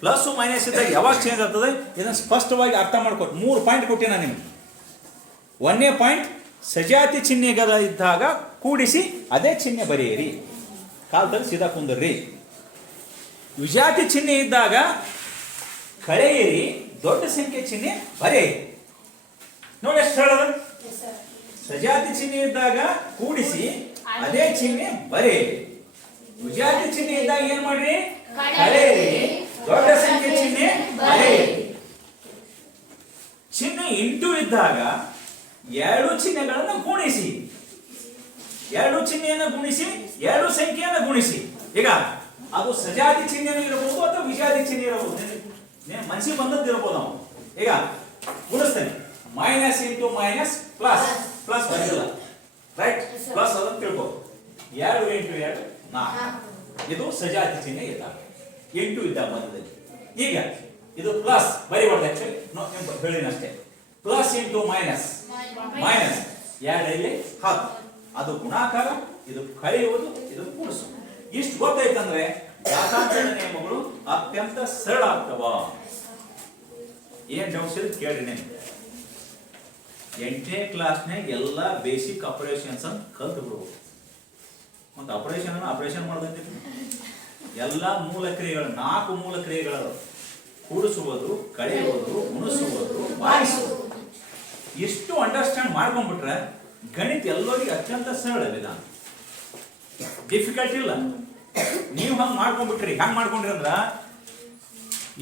ಪ್ಲಸ್ ಮೈನಸ್ ಇದ್ದಾಗ ಯಾವಾಗ ಚೇಂಜ್ ಆಗ್ತದೆ? ಇದನ್ನ ಸ್ಪಷ್ಟವಾಗಿ ಅರ್ಥ ಮಾಡ್ಕೊಟ್ಟು 3 ಪಾಯಿಂಟ್ ಕೊಟ್ಟೆ ನಾನು ನಿಮ್ಗೆ. ಒಂದನೇ ಪಾಯಿಂಟ್, ಸಜಾತಿ ಚಿಹ್ನೆಗಳ ಇದ್ದಾಗ ಕೂಡಿಸಿ ಅದೇ ಚಿಹ್ನೆ ಬರೆಯಿರಿ. ಕಾಲದಲ್ಲಿ ಸೀದಾ ಕುಂದರ್ರಿ. ವಿಜಾತಿ ಚಿಹ್ನೆ ಇದ್ದಾಗ ಕಳೆಯಿರಿ, ದೊಡ್ಡ ಸಂಖ್ಯೆ ಚಿಹ್ನೆ ಬರೆಯಿರಿ. ನೋಡಿ ಎಷ್ಟು ಹೇಳೋದು. ಸಜಾತಿ ಚಿಹ್ನೆ ಇದ್ದಾಗ ಕೂಡಿಸಿ ಅದೇ ಚಿಹ್ನೆ ಬರೆಯಿರಿ. ವಿಜಾತಿ ಚಿಹ್ನೆ ಇದ್ದಾಗ ಏನ್ ಮಾಡ್ರಿ? ಕಳೆಯಿರಿ, ದೊಡ್ಡ ಸಂಖ್ಯೆ ಚಿಹ್ನೆ ಬರೆಯಿರಿ. ಚಿಹ್ನೆ ಇಂಟು ಇದ್ದಾಗ ಎರಡು ಚಿಹ್ನೆಗಳನ್ನು ಗುಣಿಸಿ, ಎರಡು ಚಿಹ್ನೆಯನ್ನು ಗುಣಿಸಿ ಎರಡು ಸಂಖ್ಯೆಯನ್ನು ಗುಣಿಸಿ. ಈಗ ಅದು ಸಜಾತಿ ಚಿಹ್ನೆ ಇರಬಹುದು ಅಥವಾ ವಿಜಾತಿ ಚಿಹ್ನೆ ಇರಬಹುದು, ಮನಸ್ಸಿಗೆ ಬಂದದ್ದು ಇರಬಹುದು. ನಾವು ಈಗ ಗುಣಿಸ್ತೇನೆ. Minus into minus plus, plus ಬಂದಿಲ್ಲ ರೈಟ್, ಪ್ಲಸ್ ಅದನ್ನು ತಿಳ್ಕೊ. 2 ಇಂಟು 2 4. ಇದು ಸಜಾತಿ ಚಿಹ್ನೆ ಇದ್ದಾಗ ಇಂಟು ಇದ್ದಾಗ ಬಂದದಲ್ಲಿ. ಈಗ ಇದು ಪ್ಲಸ್ ಬರಿಬಾರ್ದು, ಆಕ್ಚುಲಿ ಹೇಳಿನಷ್ಟೇ. Plus into minus, minus 2 10. ಅದು ಗುಣಾಕಾರ, ಇದು ಕಳೆಯುವುದು, ಇದು ಕೂಡಿಸುವುದು. ಇಷ್ಟು ಗೊತ್ತಾಯ್ತಂದ್ರೆ ಘಾತಾಂಕದ ನಿಯಮಗಳು ಅತ್ಯಂತ ಸರಳ ಆಗ್ತವ. ಏನ್ ಡೌಟ್ಸ್ ಇದೆ ಕೇಳ್ರಿ. ನಿಮ್ಗೆ 8ನೇ ಕ್ಲಾಸ್ನಾಗ ಎಲ್ಲ ಬೇಸಿಕ್ ಆಪರೇಷನ್ಸ್ ಅಂತ ಕಲ್ತು ಬಿಡ್ಬೋದು. ಮತ್ತು ಆಪರೇಷನ್ ಮಾಡೋದೈತಿ. ಎಲ್ಲ ಮೂಲ ಕ್ರಿಯೆಗಳು, 4 ಮೂಲ ಕ್ರಿಯೆಗಳು: ಕೂಡಿಸುವುದು, ಕಳೆಯುವುದು, ಗುಣಿಸುವುದು, ಭಾಗಿಸುವುದು. ಇಷ್ಟು ಅಂಡರ್ಸ್ಟ್ಯಾಂಡ್ ಮಾಡ್ಕೊಂಡ್ಬಿಟ್ರೆ ಗಣಿತ ಎಲ್ಲರಿಗೂ ಅತ್ಯಂತ ಸರಳ ವಿಧಾನ, ಡಿಫಿಕಲ್ಟ್ ಇಲ್ಲ. ನೀವು ಹಂಗೆ ಮಾಡ್ಕೊಂಡ್ಬಿಟ್ರಿ. ಹೆಂಗ್ ಮಾಡ್ಕೊಂಡ್ರಿ ಅಂದ್ರ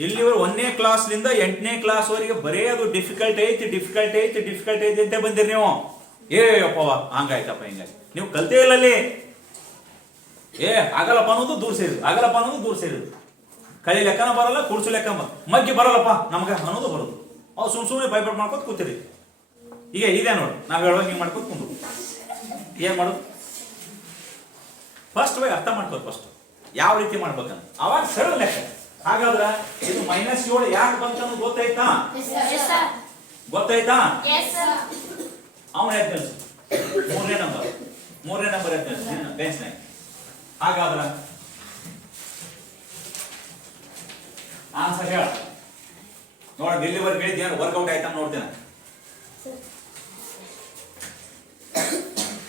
ಇಲ್ಲಿವರೆಗೆ 1ನೇ ಕ್ಲಾಸ್ಲಿಂದ 8ನೇ ಕ್ಲಾಸ್ ವರೆಗೆ ಬರೇ ಅದು ಡಿಫಿಕಲ್ಟ್ ಐತಿ ಅಂತ ಬಂದಿರಿ ನೀವು. ಅಪ್ಪವ ಹಂಗಾಯ್ತಪ್ಪ ಹಿಂಗಾಯ್ತು, ನೀವು ಕಲ್ತೇ ಇಲ್ಲ ಅಲ್ಲಿ. ಆಗಲ್ಲಪ್ಪ ಅನ್ನೋದು ದೂರ ಸೇರಿದು, ಕಳಿ ಲೆಕ್ಕನ ಬರಲ್ಲ, ಕೂಡ್ಸು ಲೆಕ್ಕ ಮಗ್ಗಿ ಬರಲ್ಲಪ್ಪ ನಮ್ಗೆ ಅನ್ನೋದು ಬರೋದು. ಅವು ಸುಮ್ಮನೆ ಭಯಪಟ್ಟು ಮಾಡ್ಕೊತ ಕೂತಿರಿ. ಈಗ ಇದೆ ನೋಡಿ, ನಾವ್ ಹೇಳುವಾಗ ಹಿಂಗೆ ಮಾಡ್ಕೊತ ಕುಂದು ಏನ್ ಮಾಡೋದು? ಫಸ್ಟ್ ಅರ್ಥ ಮಾಡ್ಕೋದು, ಫಸ್ಟ್ ಯಾವ ರೀತಿ ಮಾಡ್ಬೇಕಂತ, ಅವಾಗ ಸರಳ ಲೆಕ್ಕ. ಹಾಗಾದ್ರ ಇದು -7 ಯಾಕೆ ಬಂತ ಅನ್ನೋದು ಗೊತ್ತಾಯ್ತಾ? ಅವನ ಎದ್ದು 3ನೇ ನಂಬರ್ ಎದ್ದು ಬೆಂಚ್ನಾಗ. ಹಾಗಾದ್ರ ಆನ್ಸರ್ ಹೇಳ ನೋಡಿ. ಡೆಲಿವರಿ ಹೇಳಿದ್ಯಾರು ವರ್ಕೌಟ್ ಆಯ್ತಾ ನೋಡ್ತೇನೆ.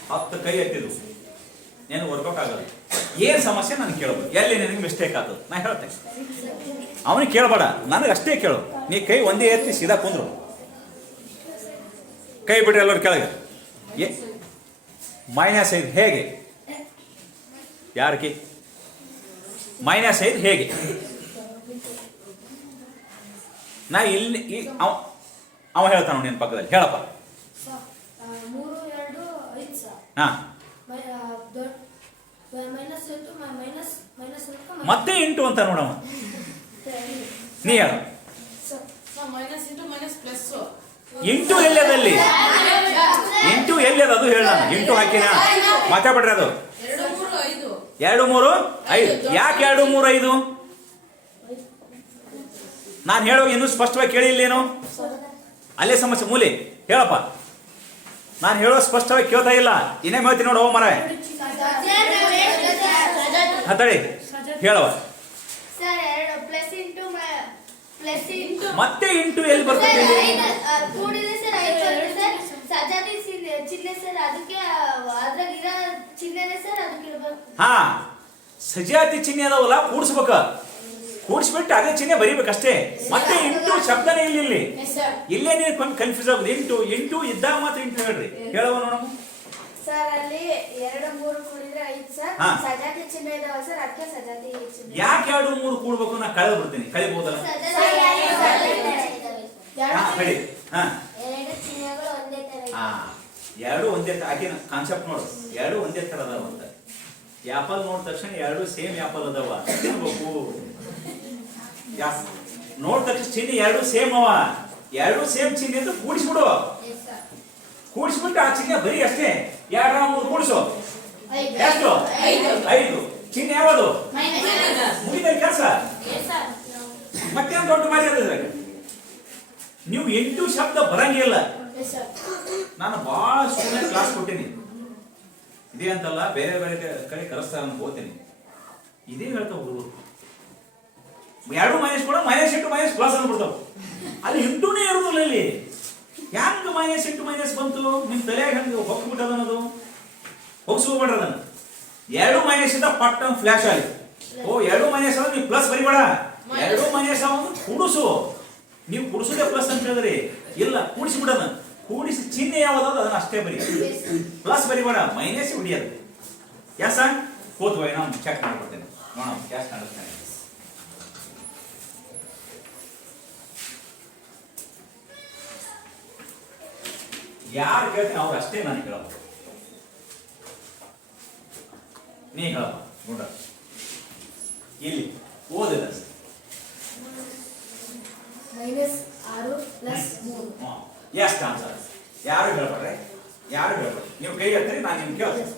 10 ಕೈ ಎತ್ತಿದ್ರು, ಏನು ವರ್ಕೌಟ್ ಆಗಲ್ಲ. ಏನ್ ಸಮಸ್ಯೆ ನನಗೆ ಕೇಳೋದು, ಎಲ್ಲಿ ನಿನಗೆ ಮಿಸ್ಟೇಕ್ ಆಗ್ತದೆ ನಾ ಹೇಳ್ತೇನೆ. ಅವನಿಗೆ ಕೇಳಬೇಡ, ನನಗೆ ಅಷ್ಟೇ ಕೇಳು. ನೀ ಕೈ ಒಂದೇ ಎತ್ತಿ ಸೀದಾ ಕುಂದ್ರು, ಕೈ ಬಿಡ್ರಿ ಎಲ್ಲರೂ ಕೆಳಗೆ. -5 ಹೇಗೆ? ಯಾರಕ್ಕೆ -5 ಹೇಗೆ? ನಾ ಇಲ್ಲಿ ಅವ ಹೇಳ್ತಾನ ನಿನ್ನ ಪಕ್ಕದಲ್ಲಿ, ಹೇಳಪ್ಪ. 3 2 5 ಹಾ, ಮತ್ತೆ ಇಂಟು ಅಂತ ನೋಡವ. ನೀ ಹೇಳ. ಇಂಟು ಎಲ್ಲದಲ್ಲಿ? ಇಂಟು ಎಲ್ಲದ ಅದು ಹೇಳ. ಇಂಟು ಹಾಕಿನ ಮಾತಾಡ್ಬಿಡ್ರಿ. ಅದು 2 3 5. ಯಾಕೆ 2 3 5? ನಾನು ಹೇಳೋ ಇನ್ನೂ ಸ್ಪಷ್ಟವಾಗಿ ಕೇಳಿಲ್ಲೇನು? ಅಲ್ಲೇ ಸಮಸ್ಯೆ ಮೂಲೆ. ಹೇಳಪ್ಪ. ನಾನು ಹೇಳೋ ಸ್ಪಷ್ಟವಾಗಿ ಕೇಳ್ತಾ ಇಲ್ಲ. ಇನ್ನೇ ಹೇಳ್ತೀನಿ ನೋಡು. ಮರ ಹತ್ತಡಿ ಹೇಳವ. ಮತ್ತೆ ಇಂಟು ಎಲ್ಲಿ ಬರ್ತದೆ? ಹಾ, ಸಜಾತಿ ಚಿಹ್ನೆ ಅದಾವಲ್ಲ, ಕೂಡಿಸ್ಬೇಕ. ಕೂಡಿಸ್ಬಿಟ್ಟು ಅದೇ ಚಿಹ್ನೆ ಬರೀಬೇಕಷ್ಟೇ. ಮತ್ತೆ ಇಂಟು ಶಬ್ದನೇ ಇಲ್ಲಿ. ಇಲ್ಲೇ ನೀವು ಕನ್ಫ್ಯೂಸ್ ಆಗುದು. ಇಂಟು ಇದ್ದಾಗ ಮಾತ್ರ ಇಂಟು ಹೇಳ್ರಿ. ಹೇಳವ ನೋಡಮ್ಮ. ಸರ್ ಅಲ್ಲಿ 2 3 ಕೂಡಿದ್ರೆ 5 ಸರ್. ಸಜಾತಿ ಚಿಹ್ನೆ ಇದಾವ ಸರ್, ಅದಕ್ಕೆ ಸಜಾತಿ ಚಿಹ್ನೆ. ಯಾಕೆ 2 3 ಕೂಡಬೇಕು? ನಾ ಕಳೆದು ಬಿಡ್ತೀನಿ. ಕಳಿಬಹುದಲ್ಲ? ಕಳಿ. ಹಾ, 2 ಚಿಹ್ನೆಗಳು ಒಂದೇ ತರ. ಹಾ, 2 ಒಂದೇ ತರ. ಆಕಿನ ಕಾನ್ಸೆಪ್ಟ್ ನೋಡು. 2 ಒಂದೇ ತರ ಅದಾವ ಅಂತ. ಆಪಲ್ ನೋಡಿದ ತಕ್ಷಣ 2 ಸೇಮ್ ಆಪಲ್ ಅದಾವ ತಿನ್ಬೇಕು. ನೋಡಿದ ತಕ್ಷಣ ಚಿಹ್ನೆ 2 ಸೇಮ್ ಅವ. 2 ಸೇಮ್ ಚಿಹ್ನೆ ಅಂತ ಕೂಡಿಸ್ಬಿಡು. ಕೂಡಿಸ್ಬಿಟ್ಟು ಆ ಚಿಹ್ನೆ ಬರೀ ಅಷ್ಟೇ. 2 3 ಕೂಡಿಸು. ಎಷ್ಟು? 5. ಚಿಹ್ನೆ ಯಾವುದು? ಮುಗಿದ ಕೆಲಸ. ಮತ್ತೇನು ದೊಡ್ಡ ಮಾರಿ. ನೀವು 8 ಶಬ್ದ ಬರಂಗಿಲ್ಲ. ನಾನು ಬಹಳ ಸ್ಟೂಡೆಂಟ್ ಕ್ಲಾಸ್ ಕೊಟ್ಟಿನಿ. ಇದೇ ಅಂತಲ್ಲ, ಬೇರೆ ಬೇರೆ ಕಡೆ ಕಲಿಸ್ತಾರ ಅಂತ ಹೋಗ್ತೀನಿ. ಇದೇ ಹೇಳ್ತಾ ಹುಡುಗರು 2 ಮೈನಸ್ ಕೂಡ -2 ಪ್ಲಸ್ ಅಂದ್ಬಿಡ್ತಾವ. ಅಲ್ಲಿ ಇಂಟೂನೇ ಇರುದಿಲ್ಲ. ಇಲ್ಲಿ ಹೆಂಗ -2 ಬಂತು? ನಿಮ್ ತಲೆಯಾಗ ಹಂಗ ಹೊಕ್ಬಿಟ್ಟದ ಅನ್ನೋದು. ಹೋಗಿಸ್ಕೋಬೇಡ್ರಿ ಅದನ್ನ. 2 ಇಂದ ಪಟ್ ಫ್ಲಾಶ್ ಆಗಿ ಓ ಎರಡು ಮೈನಸ್ ಅಂದ್ರೆ ನೀವು ಪ್ಲಸ್ ಬರಿಬೇಡ, ಎರಡು ಮೈನಸ್ ಒಂದು ಕೂಡಿಸು. ನೀವು ಕೂಡಿಸೋದೇ ಪ್ಲಸ್ ಅಂತ ಹೇಳಿದ್ರಿ, ಇಲ್ಲ ಕೂಡಿಸಿ ಬಿಡೋಣ. ಕೂಡಿಸಿ ಚಿಹ್ನೆ ಯಾವ್ದು ಅದನ್ನ ಅಷ್ಟೇ ಬರಿ, ಪ್ಲಸ್ ಬರಿಬೇಡ, ಮೈನಸ್ ಹೊಡಿಯೋದು. ಯಾಸ ಕೂತ್ ಹೋಗಿ ನಾವು ಚೆಕ್ ಮಾಡ್ಕೊಡ್ತೇನೆ, ನೋಡೋಣ ಕ್ಯಾಶ್ ನಡೆಸ್ತೇನೆ. ಯಾರು ಕೇಳ್ತೀನಿ ಅವ್ರು ಅಷ್ಟೇ ನಾನು ಹೇಳೋದು. ನೀ ಹೇಳಪ್ಪ ನೋಡ, ಇಲ್ಲಿ ಓದಿದ -6 ಎಷ್ಟು ಆನ್ಸರ್ ಯಾರು ಹೇಳ್ಬೇಡ್ರೆ, ಯಾರು ಹೇಳ್ಬೇಡ್ರಿ. ನೀವು ಕೈ ಎತ್ತರಿ, ನಾನು ನಿಮ್ಗೆ ಕೇಳ್ತೀನಿ.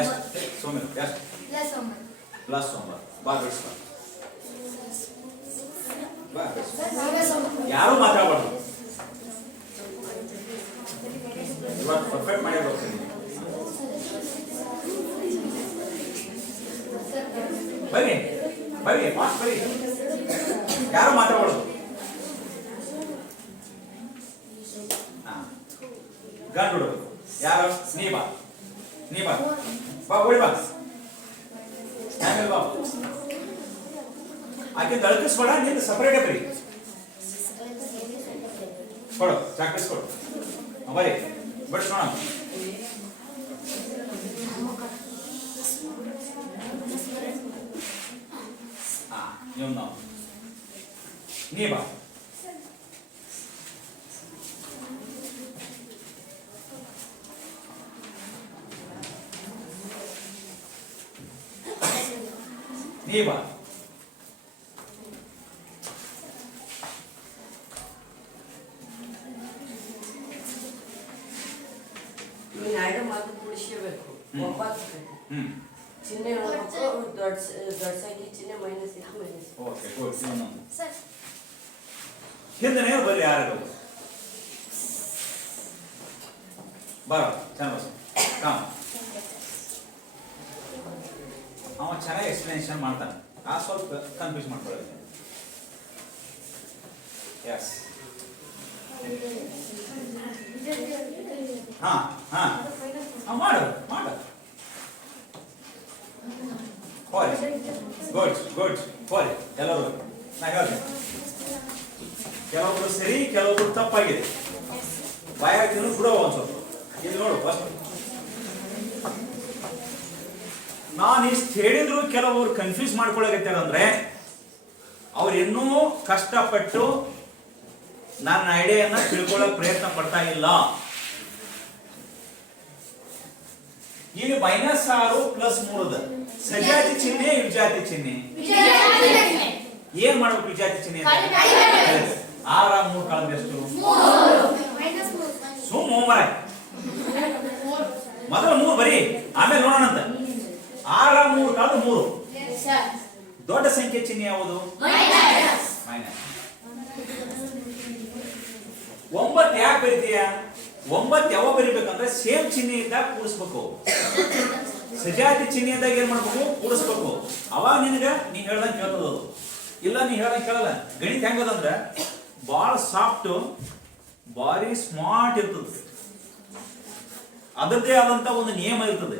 ಎಷ್ಟು ಸೋಮ್ಯ, ಎಷ್ಟು ಪ್ಲಸ್ 9 ಬಾ ಬಿಡಿಸ್ಬ, ಯಾರು ಮಾತಾಡ್ಬಾರ್ದು. ಇವತ್ತು ಪರ್ಫೆಕ್ಟ್ ಮಾಡಿ ಬರ್ತೀನಿ. ಬನ್ನಿ ಬನ್ನಿ ಫಾಸ್ಟ್ ಬನ್ನಿ, ಯಾರು ಮಾತಾಡ್ಬಾರ್ದು. ಗಂಡು ಹುಡುಗ ಯಾರು? ನೀ ಬಾ, ನೀ ಬಾ, ಬಾ ಓಡಿ ಬಾ, ಆಮೇಲೆ ಬಾ. ಆಕೆ ತಳಕಿಸ್ಬೇಡ, ನಿಂದು ಸಪರೇಟ್ ಬರಿ. ಕೊಡು ಚಾಕ್ಲೇಟ್ಸ್ ಕೊಡು, ಬರೀ ಬಡಿಸೋಣ. ನೀವು ನಾವು ನೀ ಬಾ, ನೀ ಬಾ. ಎರಡು ಮಾತು ಕೂಡಿಸಬೇಕು, ಒಂಬತ್ತು ಚಿಹ್ನೆ ನೋಡ್ಬೇಕು, ದೊಡ್ಡ ಸಂಖ್ಯೆ ಚಿಹ್ನೆ ಮೈನಸ್ ಇತ್ತು, ಮೈನಸ್. Okay good. ಹಿಂದನೇ ಬರ್ರಿ, ಯಾರು ಬರ ಚೆನ್ನಾಗಿ ಕಾಮ. ಅವ ಚೆನ್ನಾಗಿ ಎಕ್ಸ್ಪ್ಲನೇಷನ್ ಮಾಡ್ತಾನೆ, ಆ ಸ್ವಲ್ಪ ಕನ್ಫ್ಯೂಸ್ ಮಾಡ್ಕೊಳ್ಳಿ. ಎಸ್ ಹಾ ಹಾ ಮಾಡು ಮಾಡು. ಹೋರಿ ಗುಡ್ ಗುಡ್ ಹೋರಿ. ಎಲ್ಲರೂ ನಾ ಹೇಳ್ತೀನಿ, ಕೆಲವೊಬ್ರು ಸರಿ ಕೆಲವೊಬ್ರು ತಪ್ಪಾಗಿದೆ. ಭಯ ಆಗ್ತಿದ್ರು ಬಿಡೋ ಒಂದು ಸ್ವಲ್ಪ. ಇಲ್ಲಿ ನೋಡು ಫಸ್ಟ್, ನಾನು ಇಷ್ಟು ಹೇಳಿದ್ರು ಕೆಲವರು ಕನ್ಫ್ಯೂಸ್ ಮಾಡ್ಕೊಳಕತ್ತಾರ ಅಂದ್ರೆ ಅವ್ರು ಇನ್ನೂ ಕಷ್ಟಪಟ್ಟು ನನ್ನ ಐಡಿಯಾನ ತಿಳ್ಕೊಳ್ಳೋಕೆ ಪ್ರಯತ್ನ ಪಡ್ತಾ ಇಲ್ಲ. ಇಲ್ಲಿ -6 + 3 ಸಜಾತಿ ಚಿಹ್ನೆ ವಿಜಾತಿ ಚಿಹ್ನೆ. ಏನ್ ಮಾಡ್ಬೇಕು ವಿಜಾತಿ ಚಿಹ್ನೆ? 6 3 ಕಳೆದ್ರೆ ಎಷ್ಟು? ಸುಮ್ಮ ಮರ ಮೊದಲು 3 ಬರಿ, ಆಮೇಲೆ ನೋಡೋಣ ಅಂತ. 6 3 ಕಳೆದ್ರೆ 3. ದೊಡ್ಡ ಸಂಖ್ಯೆ ಚಿಹ್ನೆ ಯಾವುದು? ಮೈನಸ್. 9 ಯಾಕೆ ಬರೀತೀಯ? 9 ಯಾವಾಗ ಬರಿಬೇಕಂದ್ರೆ ಸೇಮ್ ಚಿಹ್ನೆ ಇದ್ದಾಗ ಕೂಡಿಸ್ಬೇಕು. ಸಜಾತಿ ಚಿಹ್ನೆ ಇದ್ದಾಗ ಏನ್ ಮಾಡ್ಬೇಕು? ಕೂಡಿಸ್ಬೇಕು. ಅವಾಗ ನಿನಗ ನೀ ಹೇಳ್ದಂಗೆ ಕೇಳ್ತದ. ಇಲ್ಲ ನೀ ಹೇಳ್ದಂಗೆ ಕೇಳಲ್ಲ. ಗಣಿತ ಹೆಂಗದಂದ್ರ ಬಾಳ ಸಾಫ್ಟ್, ಬಾರಿ ಸ್ಮಾರ್ಟ್ ಇರ್ತದೆ. ಅದರದ್ದೇ ಆದಂತ ಒಂದು ನಿಯಮ ಇರ್ತದೆ.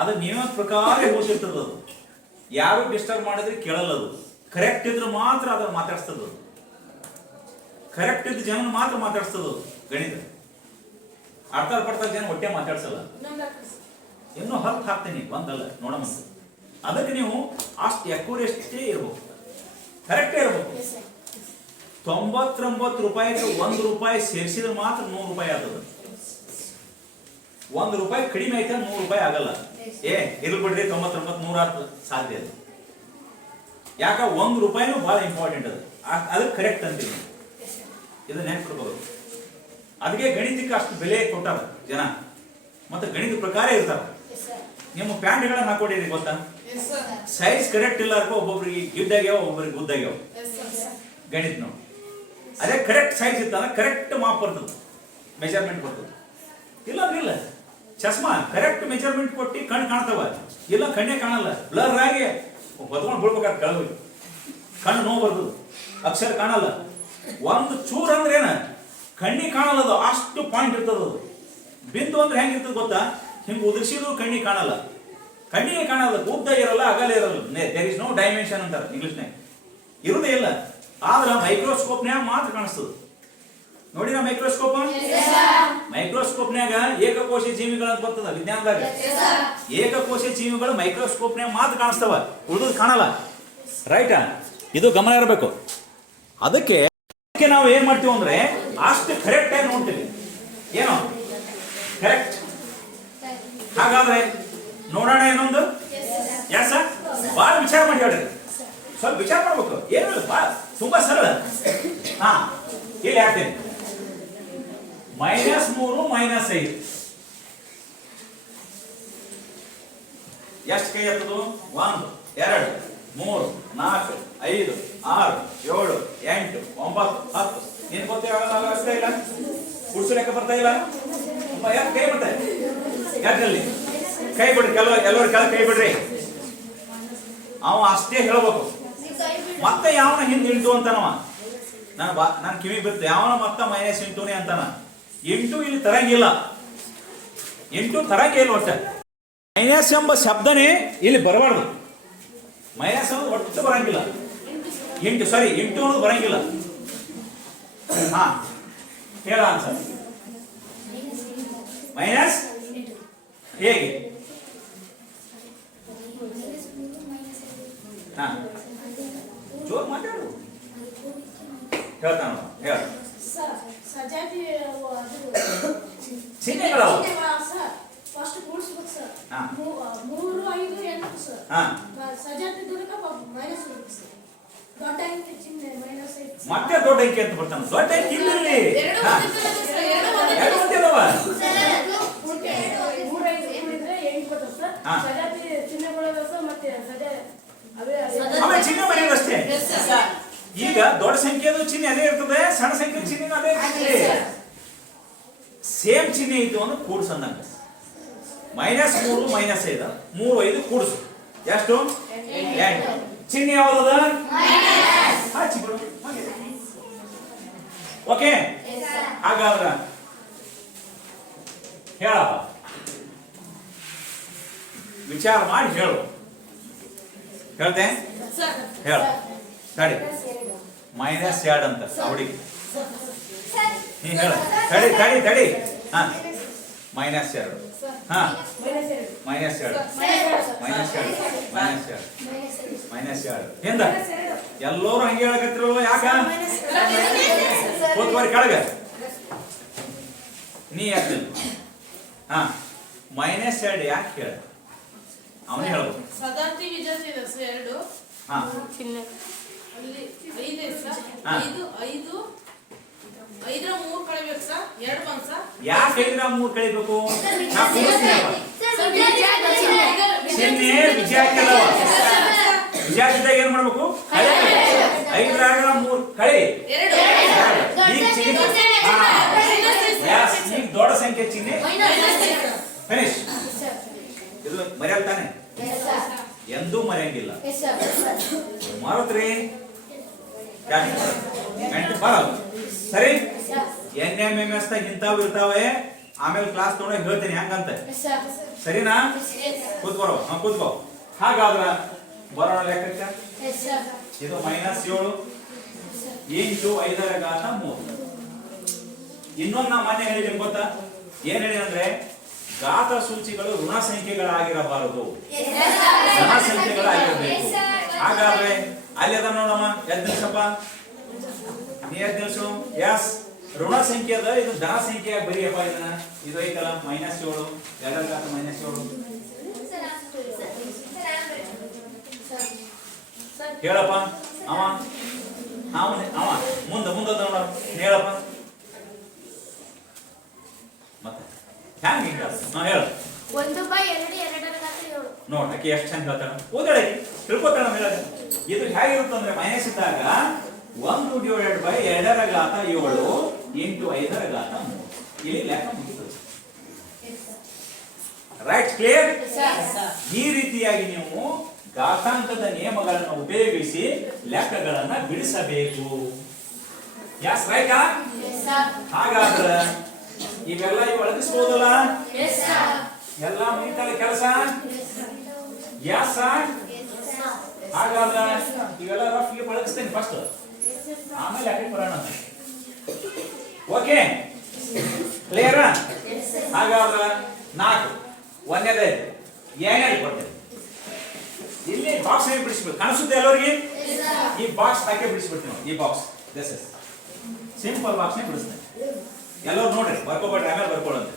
ಅದ್ರ ನಿಯಮದ ಪ್ರಕಾರ ಓದಿರ್ತದ. ಅದು ಯಾರು ಡಿಸ್ಟರ್ಬ್ ಮಾಡಿದ್ರೆ ಕೇಳಲ್ಲ. ಅದು ಕರೆಕ್ಟ್ ಇದ್ರೆ ಮಾತ್ರ ಅದನ್ನ ಮಾತಾಡ್ಸ್ತದ. ಕರೆಕ್ಟ್ ಇದ್ದ ಜನ ಮಾತ್ರ ಮಾತಾಡ್ಸ್ತದ ಗಣಿತ. ಅರ್ಥ ಪಡ್ತಾ ಜನ ಹೊಟ್ಟೆ ಮಾತಾಡ್ಸಲ್ಲ. ಇನ್ನೂ 10 ಹಾಕ್ತೀನಿ, ಒಂದಲ್ಲ ನೋಡಮ್ಮ. ಅದಕ್ಕೆ ನೀವು ಅಷ್ಟು ಅಕ್ಯುರೇಟೇ ಇರ್ಬೇಕು, ಕರೆಕ್ಟೇ ಇರ್ಬೇಕು. 99 ರೂಪಾಯಿಗೆ 1 ರೂಪಾಯಿ ಸೇರಿಸಿದ್ರೆ ಮಾತ್ರ 100 ರೂಪಾಯಿ ಆಗ್ತದೆ. 1 ರೂಪಾಯಿ ಕಡಿಮೆ ಐತೆ 100 ರೂಪಾಯಿ ಆಗಲ್ಲ. ಇರ್ಲಿ ಬಿಡ್ರಿ, 99 100 ಆಗ್ತದೆ, ಸಾಧ್ಯ ಅದು. ಯಾಕ 1 ರೂಪಾಯಿನೂ ಬಹಳ ಇಂಪಾರ್ಟೆಂಟ್. ಅದು ಕರೆಕ್ಟ್ ಅಂತೀವಿ. ಇದು ನೆನ್ಪಿಡ್ಬೋದು. ಅದಕ್ಕೆ ಗಣಿತಕ್ಕೆ ಅಷ್ಟು ಬೆಲೆ ಕೊಟ್ಟಾರ ಜನ. ಮತ್ತೆ ಗಣಿತ ಪ್ರಕಾರ ಇರ್ತಾರ. ನಿಮ್ಮ ಪ್ಯಾಂಟ್ಗಳನ್ನ ಹಾಕೊಂಡಿರಿ ಗೊತ್ತಾ? ಸೈಜ್ ಕರೆಕ್ಟ್ ಇಲ್ಲ ಅರ್ಕೋ, ಒಬ್ಬೊಬ್ರಿಗೆ ಗಿಡ್ಡಾಗ್ಯಾವ, ಒಬ್ಬರಿಗೆ ಗುದ್ದಾಗ್ಯಾವ. ಗಣಿತ ನಾವು ಅದೇ ಕರೆಕ್ಟ್ ಸೈಜ್ ಇತ್ತಂದ್ರೆ ಕರೆಕ್ಟ್ ಮಾಪ್ ಬರ್ತದೆ, ಮೆಜರ್ಮೆಂಟ್ ಬರ್ತದೆ. ಇಲ್ಲ ಇಲ್ಲ, ಚಸ್ಮಾ ಕರೆಕ್ಟ್ ಮೆಜರ್ಮೆಂಟ್ ಕೊಟ್ಟು ಕಣ್ಣು ಕಾಣ್ತವ. ಇಲ್ಲ ಕಣ್ಣೇ ಕಾಣಲ್ಲ, ಬ್ಲರ್ ಆಗಿ ಹೊತ್ಕೊಂಡು ಬಿಡ್ಬೇಕಾದ್ರೆ ಕೆಳಗೆ ಕಣ್ಣು ನೋವು ಬರ್ತದೆ, ಅಕ್ಷರ ಕಾಣಲ್ಲ. ಒಂದು ಚೂರ್ ಅಂದ್ರೆ ಏನ ಕಣ್ಣಿಗೆ ಕಾಣಲ್ಲ, ಅದು ಅಷ್ಟು ಪಾಯಿಂಟ್ ಇರ್ತದ. ಅದು ಬಿಂದು ಅಂದ್ರೆ ಹೆಂಗಿರ್ತದೆ ಗೊತ್ತಾ? ಹಿಂಗೆ ಉದುರಿಸಿದ್ರು ಕಣ್ಣಿಗೆ ಕಾಣಲ್ಲ. ಕಣ್ಣಿಗೆ ಕಾಣಲ್ಲ, ಉದ್ದ ಇರಲ್ಲ, ಅಗಲ ಇರಲ್ಲ. ದೇರ್ ಇಸ್ ನೋ ಡೈಮೆನ್ಷನ್ ಅಂತಾರೆ ಇಂಗ್ಲಿಷ್ನಾಗ, ಇರುವುದೇ ಇಲ್ಲ. ಆದ್ರೆ ಮೈಕ್ರೋಸ್ಕೋಪ್ನ್ಯಾಗ ಮಾತ್ರ ಕಾಣಿಸ್ತದೆ. ನೋಡಿರ ಮೈಕ್ರೋಸ್ಕೋಪ್? ಮೈಕ್ರೋಸ್ಕೋಪ್ನ್ಯಾಗ ಏಕಕೋಶಿ ಜೀವಿಗಳು ಅಂತ ಬರ್ತದ ವಿಜ್ಞಾನದಾಗ. ಏಕಕೋಶಿ ಜೀವಿಗಳು ಮೈಕ್ರೋಸ್ಕೋಪ್ನ್ಯಾಗ ಮಾತ್ರ ಕಾಣಿಸ್ತವ, ಉಳಿದು ಕಾಣಲ್ಲ. ರೈಟಾ? ಇದು ಗಮನ ಇರಬೇಕು. ಅದಕ್ಕೆ ನಾವು ಏನ್ ಮಾಡ್ತೀವಿ ಅಂದ್ರೆ ಅಷ್ಟು ಕರೆಕ್ಟ್ ಆಗಿ ನೋಡ್ತೀವಿ. ಏನು ಕರೆಕ್ಟ್? ಹಾಗಾದ್ರೆ ನೋಡೋಣ ಏನೊಂದು. ಯಾಸ ಬಹಳ ವಿಚಾರ ಮಾಡಿ ಹೇಳ್ರಿ, ಸ್ವಲ್ಪ ವಿಚಾರ ಮಾಡ್ಬೇಕು. ಏನಿಲ್ಲ, ಬಹಳ ತುಂಬಾ ಸರಳ. ಹಾ, ಇಲ್ಲಿ ಹಾಕ್ತೇನೆ -3 -5 ಎಷ್ಟು ಕೈ ಎತ್ತದು? 1 2 3 4 5 6 7 8 9 10. ನೀನ್ ಗೊತ್ತಿಲ್ಲ ಇಲ್ಲ, ಕುಡ್ಸು ಲೆಕ್ಕ ಬರ್ತಾ ಇಲ್ಲ. ಕೈ ಬರ್ತಾ ಯಾಕಲ್ಲಿ ಕೈ ಬಿಡ್ರಿ, ಎಲ್ಲರೂ ಕೆಳ ಕೈ ಬಿಡ್ರಿ. ಅವ ಅಷ್ಟೇ ಹೇಳ್ಬೇಕು. ಮತ್ತೆ ಯಾವನ ಹಿಂದೆ ಇಂಟು ಅಂತಾನವ, ನಾನು ಕಿವಿ ಬಿತ್ತು. ಯಾವನ ಮತ್ತ -8 ಅಂತಾನ. ಇಂಟು ಇಲ್ಲಿ ತರಂಗಿಲ್ಲ, ಇಂಟು ತರಂಗೇ ಇಲ್ಲ. ಒಟ್ಟ ಮೈನಸ್ ಎಂಬ ಶಬ್ದನೇ ಇಲ್ಲಿ ಬರಬಾರ್ದು. ಮೈನಸ್ ಅನ್ನೋದು ಒಟ್ಟು ಬರಂಗಿಲ್ಲ. ಇಂಟು ಅನ್ನೋದು ಬರಂಗಿಲ್ಲ. ಹಾ, ಹೇಳ ಆನ್ಸರ್. ಮೈನಸ್ ಹೇಗೆ? ಹಾ, ಜೋರ್ ಮಾತಾಡು. ಹೇಳ್ತಾನ, ಹೇಳ. ಸಜಾತಿ ಚಿಹ್ನೆಗಳು ಫಸ್ಟ್ ಕೂಡಿಸ್ಬೇಕು ಸರ್. ಹಾ. 3 5 8 ಸರ್. ಹಾ, ಸಜಾತಿ ದೂರಕ ಮೈನಸ್ ಇರುತ್ತೆ ಸರ್. ದೊಡ್ಡ ಅಂಕೆ ಚಿಹ್ನೆ -8. ಮತ್ತೆ ದೊಡ್ಡ ಅಂಕೆ ಅಂತ ಬರ್ತಾನ. ದೊಡ್ಡ ಅಂಕೆ ಇಲ್ಲಿ ಎರಡು ಒಂದಿಲ್ಲವ. ಸಜಾತಿ ಚಿಹ್ನೆಗಳು ಸರ್. ಮತ್ತೆ ಆಮೇಲೆ ಚಿಹ್ನೆ ಬರೆಯೋದಷ್ಟೇ. ಈಗ ದೊಡ್ಡ ಸಂಖ್ಯೆದು ಚಿಹ್ನೆ ಅದೇ ಇರ್ತದೆ, ಸಣ್ಣ ಸಂಖ್ಯೆ ಚಿಹ್ನೆ ಅದೇ ಇರ್ತದೆ. ಸೇಮ್ ಚಿಹ್ನೆ ಇತ್ತು ಅಂದ್ರೆ ಕೂಡ್ಸು ಅಂದಂಗ. -3 -5 3 5 ಕೂಡ್ಸು ಎಷ್ಟು? 8. ಚಿಹ್ನೆ ಯಾವ್ದದ? ಹಚ್ಚಿಬಿಡು. ಓಕೆ, ಹಾಗಾದ್ರ ಹೇಳಪ್ಪ, ವಿಚಾರ ಮಾಡಿ ಹೇಳು. ಹೇಳ್ತೆ? ಹೇಳ. ತಡಿ, -2 ಅಂತ ಅವಡಿಗೆ ನೀ ಹೇಳ. ತಡಿ. ಹಾ, -2. ಹಾ, -2 ಹಿಂದ ಎಲ್ಲರೂ ಹಂಗೆ ಹೇಳಕತ್ತಿರಲ್ವ? ಯಾಕ? ಕೂತ್ಕೋರಿ ಕೆಳಗ. ನೀ ಯಾಕೆ? ಹಾ, -2 ಯಾಕೆ ಹೇಳ? ಅವನೇ ಹೇಳ್ಬೇಕು. ಸದಾತಿ ವಿಜಾತಿ ಇದೆ ಸರ್ 2. ಹಾ, ಅಲ್ಲಿ 5 ಇದೆ ಸರ್. ಹಾ. 5 5ರ 3 ಕಳಿಬೇಕು ಸರ್. 2 ಬಂತು ಸರ್. ಯಾಕೆ 5ರ 3 ಕಳಿಬೇಕು? ನಾ ಕೂಡಿಸ್ತೀನಪ್ಪ. ಚಿಹ್ನೆ ವಿಜಾತಿ ಅಲ್ಲವ. ವಿಜಾತಿದಾಗ ಏನ್ ಮಾಡ್ಬೇಕು? 5ರಾಗ 3 ಕಳಿ. ಈಗ ದೊಡ್ಡ ಸಂಖ್ಯೆ ಚಿಹ್ನೆ ಫಿನಿಶ್. ಇದು ಮರ್ಯಾದ ತಾನೆ? ಎಂದೂ ಮರೆಯಂಗಿಲ್ಲ. ಮರತ್ರಿ ಬರಲ್ಲ. ಸರಿ, NMMS ಇಂಥವು ಇರ್ತಾವೆ. ಆಮೇಲೆ ಕ್ಲಾಸ್ ತಗೊಂಡಾಗ ಹೇಳ್ತೀನಿ ಹೆಂಗಂತ. ಸರಿನಾ? ಕೂತ್ಕೋ. ಕೂತ್ಕೋ. ಹಾಗಾದ್ರ ಬರೋಣ ಲೆಕ್ಕಕ್ಕೆ. ಇದು -7 ಇಂಟು 5ರ ಘಾತ 3. ಇನ್ನೊಂದು ನಾ ಮೊನ್ನೆ ಹೇಳಿದ್ದೀನಿ ಗೊತ್ತಾ? ಏನ್ ಹೇಳಿ ಅಂದ್ರೆ ಘಾತ ಸೂಚಿಗಳು ಋಣ ಸಂಖ್ಯೆಗಳಾಗಿರಬಾರದು, ಧನ ಸಂಖ್ಯೆಗಳಾಗಿರಬೇಕು. ಹಾಗಾದ್ರೆ ಅಲ್ಲಿ ಅದ ನೋಡಮ್ಮ, ಎದ್ ನಿಲ್ಸಪ್ಪ, ನೀ ಎದ್ ನಿಲ್ಸು. ಎಸ್, ಋಣ ಸಂಖ್ಯೆ ಅದ, ಇದು ಧನ ಸಂಖ್ಯೆ ಬರೀಯಪ್ಪ. ಇದನ್ನ ಇದು ಐತಲ್ಲ -7, 2ರ ಘಾತ -7. ಹೇಳಪ್ಪ. ಅವ ಮುಂದ ನೋಡ, ಹೇಳಪ್ಪ. ಮತ್ತೆ ಹ್ಯಾಂಗ ಹಿಂಗ? ಹೇಳ. 1/2 2ರ ಘಾತ 7. ನೋಡ್ ಆಕಿ ಎಷ್ಟು ಚಂದ ಹೇಳ್ತಾಳ. ಓದಾಳ, ತಿಳ್ಕೊತಾಳ. ಹೇಳ, ಇದು ಹೇಗಿರುತ್ತಂದ್ರೆ ಮೈನಸ್ ಇದ್ದಾಗ 1/2ರ ಘಾತ 7 ಇಂಟು 5ರ ಘಾತ 3. ಇಲ್ಲಿ ಲೆಕ್ಕ ಮುಗಿತದೆ. ರೈಟ್? ಕ್ಲಿಯರ್? ಈ ರೀತಿಯಾಗಿ ನೀವು ಘಾತಾಂಕದ ನಿಯಮಗಳನ್ನು ಉಪಯೋಗಿಸಿ ಲೆಕ್ಕಗಳನ್ನ ಬಿಡಿಸಬೇಕು. ಯಾಸ್ ರೈಟಾ? ಹಾಗಾದ್ರೆ ಇವೆಲ್ಲ ಒಳಗಿಸ್ಬೋದಲ್ಲ? ಎಲ್ಲ ಮುಗಿತಲ್ಲ ಕೆಲಸ ಯಾಸ ಹಾಗಾದ್ರೆ ಇವೆಲ್ಲ ರಫ್ಗೆ ಬಳಸ್ತೇನೆ ಫಸ್ಟ್, ಆಮೇಲೆ ಯಾಕೆ ಬರೋಣ. Okay clear? ಹಾಗಾದ್ರೆ 4 ಒಂದೇದಾಯ್ತು. ಏನೇಳಿ ಕೊಡ್ತೇನೆ ಇಲ್ಲಿ ಬಾಕ್ಸ್ ಹೇಗೆ ಬಿಡಿಸ್ಬೇಕು ಕಾಣಿಸುತ್ತೆ ಎಲ್ಲರಿಗೆ? ಈ ಬಾಕ್ಸ್ ಹಾಕಿ ಬಿಡಿಸ್ಬಿಡ್ತೀವಿ ನಾವು. ಈ box this is simple box ನೇ ಬಿಡಿಸ್ತೇನೆ. ಎಲ್ಲರೂ ನೋಡ್ರಿ, ಬರ್ಕೋಬೇಡ್ರಿ, ಆಮೇಲೆ ಬರ್ಕೊಳ್ಳೋದು.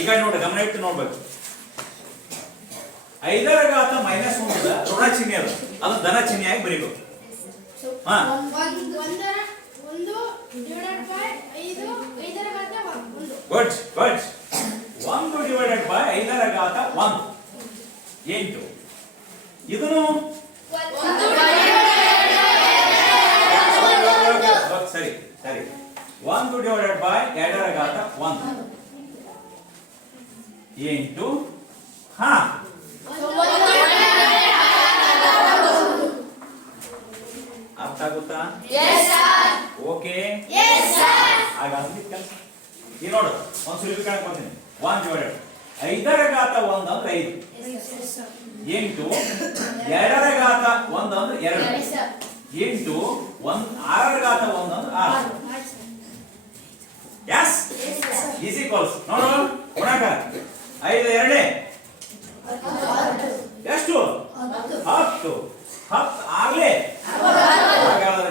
ಈಗ ನೋಡ್ರಿ, ಗಮನ ಇಟ್ಟು ನೋಡ್ಬೇಕು. 5 ರ ಘಾತ -1 ಋಣ ಚಿಹ್ನೆ ಅದು, ಅದು ಧನ ಚಿಹ್ನೆಯಾಗಿ ಬರೀಬೇಕು. ಹಾ, 1 ಡಿವೈಡೆಡ್ ಬೈ 5 5 ರ ಘಾತ 1. Good good. 1 ಡಿವೈಡೆಡ್ ಬೈ 5 ರ ಘಾತ 1 8. ಇದನ್ನು ಸರಿ ಸರಿ. 1 ಡಿವೈಡೆಡ್ ಬೈ 2 ರ ಘಾತ 1 8. ಹಾ, ಅರ್ಥ ಆಗುತ್ತಾ? ಓಕೆ, ಹಾಗಾದ್ರೆ ಕೆಲಸ ಈ ನೋಡು, ಒಂದು ಸುಲಭೀಕರಣ ಕೊಡ್ತೀನಿ. 1 ಡಿವೈಡೆಡ್ 5 ರ ಘಾತ 1 ಅಂದ್ರೆ 5 8 2 ರ ಘಾತ 1 ಅಂದ್ರೆ 2 8 6 ರ ಘಾತ 1 ಅಂದ್ರೆ 6. ಯಸ್ ಈಸ್ ಈಕ್ವಲ್ಸ್ ನೋಡು ಗುಣಾಕಾರ 5 2 ಎಷ್ಟು 10 10 ಆಗ್ಲೇ ಹಾಗಾದ್ರೆ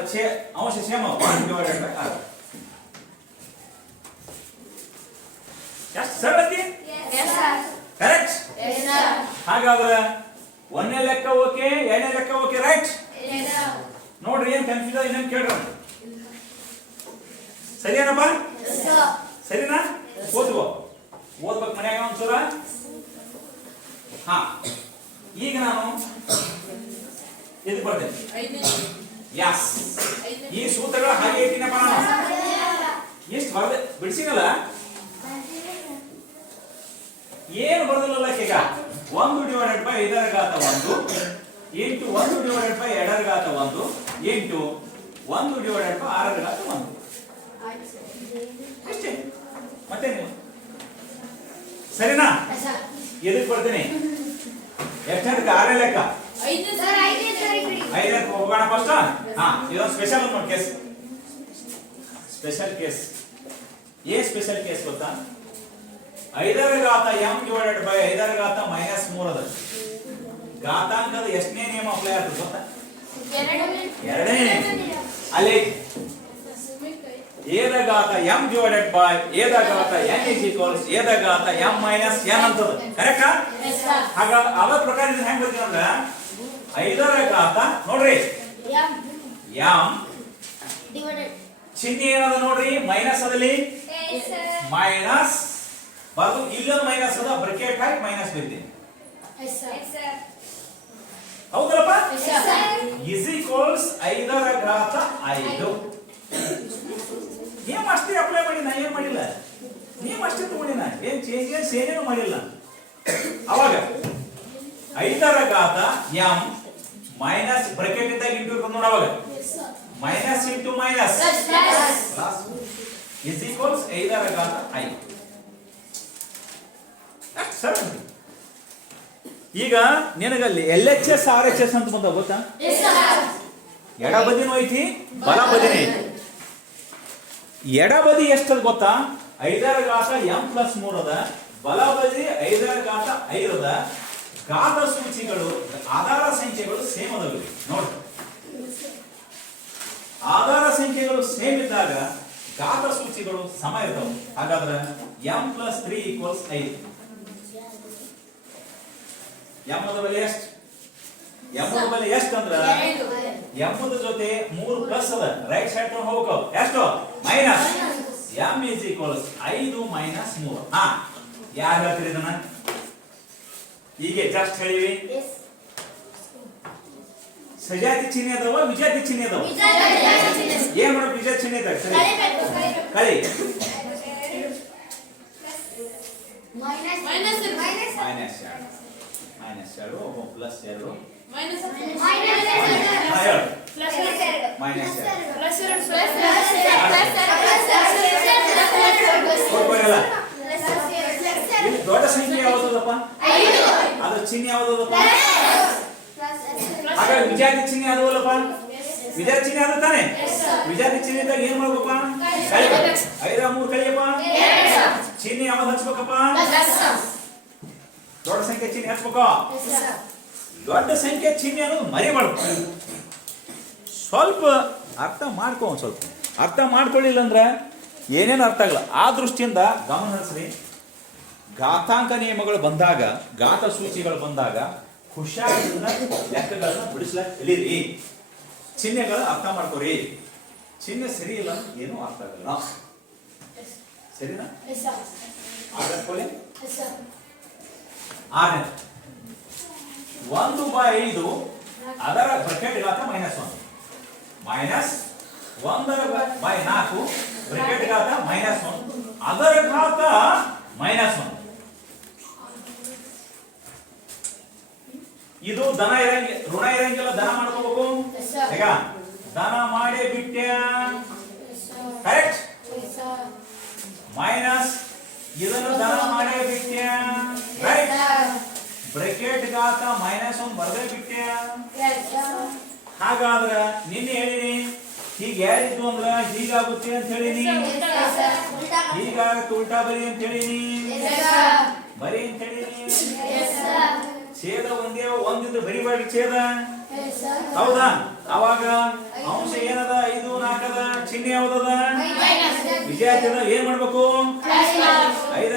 ಅಂಶ ಸೇಮ 1 ಡಿವೈಡೆಡ್ ಬೈ 6. ಎಷ್ಟು ಸರಳತಿ? ಕರೆಕ್ಟ್. ಹಾಗಾದ್ರೆ 1ನೇ ಲೆಕ್ಕ ಓಕೆ, 2ನೇ ಲೆಕ್ಕ ಓಕೆ, ರೈಟ್? ನೋಡ್ರಿ, ಏನ್ ಕನ್ಫ್ಯೂಸ್ ಇನ್ನೇನು ಕೇಳ್ರಿ. ಸರಿಯಾನಪ್ಪ? ಸರಿನಾ? ಓದ್ಕೋ, ಓದ್ಬೇಕು ಮನ್ಯಾಗ ಒಂದ್ಸೂರ. ಹಾ, ಈಗ ನಾನು ಇದಕ್ಕೆ ಬರ್ತೇನೆ. 5ನೇ ಯಸ್, ಈ ಸೂತ್ರಗಳು ಹಾಗೆ ಇಟ್ಟಿನಪ್ಪ ನಾನು. ಎಷ್ಟು ಬರ್ದೆ ಬಿಡಿಸಿನಲ್ಲ, ಏನು ಬರ್ದಿಲ್ಲ ಈಗ. 1 ಡಿವೈಡೆಡ್ ಬೈ 5 ರ ಘಾತ 1 ಇಂಟು 1 ಡಿವೈಡೆಡ್ ಬೈ 2 ರ ಘಾತ 1 ಇಂಟು 1 ಡಿವೈಡೆಡ್ ಬೈ 6 ರ ಘಾತ 1. ಅಷ್ಟೇ, ಮತ್ತೆ ಸರಿನಾ? ಎದಕ್ಕೆ ಬರ್ತೀನಿ? ಎಷ್ಟಕ್ಕೆ? 6ನೇ ಲೆಕ್ಕ. 5ನೇ ಹೋಗೋಣ ಫಸ್ಟ್. ಹಾ, ಇದೊಂದು ಸ್ಪೆಷಲ್ ನೋಡಿ ಕೇಸ್. Special case. ಏನ್ ಸ್ಪೆಷಲ್ ಕೇಸ್ ಗೊತ್ತಾ? 5 ರ ಘಾತ m ಡಿವೈಡೆಡ್ ಬೈ 5 ರ ಘಾತ -3 ಅದ. ಘಾತಾಂಕದ ಎಷ್ಟನೇ ನಿಯಮ ಅಪ್ಲೈ ಆಗ್ತದೆ ಗೊತ್ತಾ? 2ನೇ ನಿಯಮ. ಅಲ್ಲಿ a ದ ಘಾತ m divided by a the ಘಾತ n is equals a the ಘಾತ m minus n ಅಂತದ. ಕರೆಕ್ಟಾ? ಹಾಗಾದ್ರೆ ಅದ ಪ್ರಕಾರ ಇದು ಹೆಂಗ್ ಬರ್ತೀವಿ ಅಂದ್ರೆ 5 ರ ಘಾತ ನೋಡ್ರಿ m ಚಿಹ್ನೆ ಏನದ ನೋಡ್ರಿ, ಮೈನಸ್ ಅದಲ್ಲಿ ಮೈನಸ್ ಬರ್ದು, ಇಲ್ಲೊಂದು ಮೈನಸ್ ಅದ, ಬ್ರಾಕೆಟ್ ಹಾಕಿ ಮೈನಸ್ ಬರೀತೀನಿ. ಹೌದಲ್ಲಪ್ಪ? ಇಸ್ ಈಕ್ವಲ್ಸ್ 5 ರ ಘಾತ 5. ಏನ್ ಅಷ್ಟೇ ಅಪ್ಲೈ ಮಾಡಿ, ನಾ ಏನ್ ಮಾಡಿಲ್ಲ, ನೀವು ಅಷ್ಟೇ ತಗೊಂಡಿನ, ಏನ್ ಚೇಂಜಸ್ ಏನೇನು ಮಾಡಿಲ್ಲ. ಅವಾಗ 5 ರ ಘಾತ m ಮೈನಸ್ ಬ್ರಾಕೆಟ್ ಇದ್ದಾಗ ಇಂಟು ಇರ್ತದೆ ನೋಡಿ, ಅವಾಗ minus into minus plus is equals 5 ರ ಘಾತ 5. ಸರಿ, ಈಗ ನಿನಗಲ್ಲಿ LHS RHS ಅಂತ ಬಂದ ಗೊತ್ತಾ? ಎಡ ಬದಿನೂ ಐತಿ, ಬಲ ಬದಿನೂ ಐತಿ. ಎಡ ಬದಿ ಎಷ್ಟದ ಗೊತ್ತಾ? 5 ರ ಘಾತ m+3 ಅದ, ಬಲ ಬದಿ 5 ರ ಘಾತ 5 ಅದ. ಘಾತ ಸೂಚಿಗಳು, ಆಧಾರ ಸಂಖ್ಯೆಗಳು ಸೇಮ್ ಅದಾವೆ ನೋಡಿ. ಆಧಾರ ಸಂಖ್ಯೆಗಳು ಸೇಮ್ ಇದ್ದಾಗ ಘಾತ ಸೂಚಿಗಳು ಸಮ ಇರ್ತಾವೆ. ಹಾಗಾದ್ರೆ m+3 = 5. m ದ ಬೆಲೆ ಎಷ್ಟು? m ದ ಬೆಲೆ ಎಷ್ಟು ಅಂದ್ರೆ m ದ ಜೊತೆ 3 ಪ್ಲಸ್ ಅದ, ರೈಟ್ ಸೈಡ್ ತಗೊಂಡು ಹೋಗೋ. ಎಷ್ಟು? Minus. m is equals 5 minus 3. ಹಾ, ಯಾರು ಹೇಳ್ತೀರಿ ಇದನ್ನ? ಹೀಗೆ ಜಸ್ಟ್ ಹೇಳಿವಿ. ಸಜಾತಿ ಚಿಹ್ನೆ ಅದಾವ, ವಿಜಾತಿ ಚಿಹ್ನೆ ಅದಾವ. ಏನ್ ಮಾಡೋ? ವಿಜಾತಿ ಚಿಹ್ನೆ ಇದ್ದಾಗ ಸರಿ ಕಳಿ -2 +2 -2 ದೊಡ್ಡ ಸಂಖ್ಯೆ ಯಾವ್ದದಪ್ಪ? ಅದ್ರ ಚಿಹ್ನೆ ಯಾವ್ದದಪ್ಪ? ಹಾಗಾದ್ರೆ ವಿಜಾತಿ ಚಿಹ್ನೆ ಯಾವ್ದಲ್ಲಪ್ಪ? ವಿಜಾತಿ ಚಿಹ್ನೆ ಆದ ತಾನೆ? ವಿಜಾತಿ ಚಿಹ್ನೆ ಇದ್ದಾಗ ಏನ್ ಮಾಡ್ಬೇಕಪ್ಪ? ಕಳಿಬೇಕು. 5 3 ಕಳಿಯಪ್ಪ. ಚಿಹ್ನೆ ಯಾವ್ದು ಹಚ್ಬೇಕಪ್ಪ? ದೊಡ್ಡ ಸಂಖ್ಯೆ ಚಿಹ್ನೆ ಹಚ್ಬೇಕು. ದೊಡ್ಡ ಸಂಖ್ಯೆ ಚಿಹ್ನೆ ಅನ್ನೋದು ಮರಿಬಾರ್ದು. ಸ್ವಲ್ಪ ಅರ್ಥ ಮಾಡ್ಕೊ, ಸ್ವಲ್ಪ ಅರ್ಥ ಮಾಡ್ಕೊಳ್ಳಿಲ್ಲ ಅಂದ್ರೆ ಏನೇನು ಅರ್ಥ ಆಗಲ್ಲ. ಆ ದೃಷ್ಟಿಯಿಂದ ಗಮನ ಹರಿಸ್ರಿ. ಘಾತಾಂಕ ನಿಯಮಗಳು ಬಂದಾಗ, ಘಾತ ಸೂಚಿಗಳು ಬಂದಾಗ ಹುಷಾರಿಂದ ಲೆಕ್ಕಗಳನ್ನ ಬಿಡಿಸ್ಲಕ್ಕೆ ಕಲೀರಿ. ಚಿಹ್ನೆಗಳ ಅರ್ಥ ಮಾಡ್ಕೋರಿ. ಚಿಹ್ನೆ ಸರಿ ಇಲ್ಲ ಏನೂ ಅರ್ಥ ಆಗಲ್ಲ. ಸರಿನಾ? ಆಗತ್ಕೊಳ್ಳಿ. 6 1/5 ಅದರ ಬ್ರಾಕೆಟ್ ಘಾತ -1 ಮೈನಸ್ 1/4 ಬ್ರಾಕೆಟ್ ಘಾತ -1 ಅದರ ಘಾತ -1. ಇದು ಧನ ಇರಂಗಿಲ್ಲ, ಋಣ ಇರಂಗಿಲ್ಲ. ಧನ ಮಾಡ್ಕೋಬೇಕು. ಈಗ ಧನ ಮಾಡೇ ಬಿಟ್ಟೆ, ಕರೆಕ್ಟ್. ಮೈನಸ್ ಇದನ್ನು ಧನ ಮಾಡೇ ಬಿಟ್ಟೆ, ರೈಟ್. ಬ್ರಾಕೆಟ್ ಘಾತ -1 ಬರ್ದೇ ಬಿಟ್ಟೆ. ಹಾಗಾದ್ರೆ ನಿನ್ನೆ ಹೇಳಿನಿ ಹೀಗೆ ಯಾರಿದ್ದು ಅಂದ್ರ ಹೀಗಾಗುತ್ತೆ ಅಂತ ಹೇಳಿನಿ. ಹೀಗಾಗುತ್ತೆ ಉಲ್ಟಾ ಬರಿ ಅಂತ ಹೇಳಿನಿ, ಬರಿ ಅಂತ ಹೇಳಿನಿ. ಛೇದ ಒಂದೇ ಒಂದಿದ್ರೆ ಬರಿಬೇಡ್ರಿ ಛೇದ, ಹೌದಾ? ಅವಾಗ ಅಂಶ ಏನದ? 5 4 ಅದ. ಚಿಹ್ನೆ ಯಾವ್ದದ? ವಿಜಾತಿದ. ಏನ್ ಮಾಡ್ಬೇಕು? 5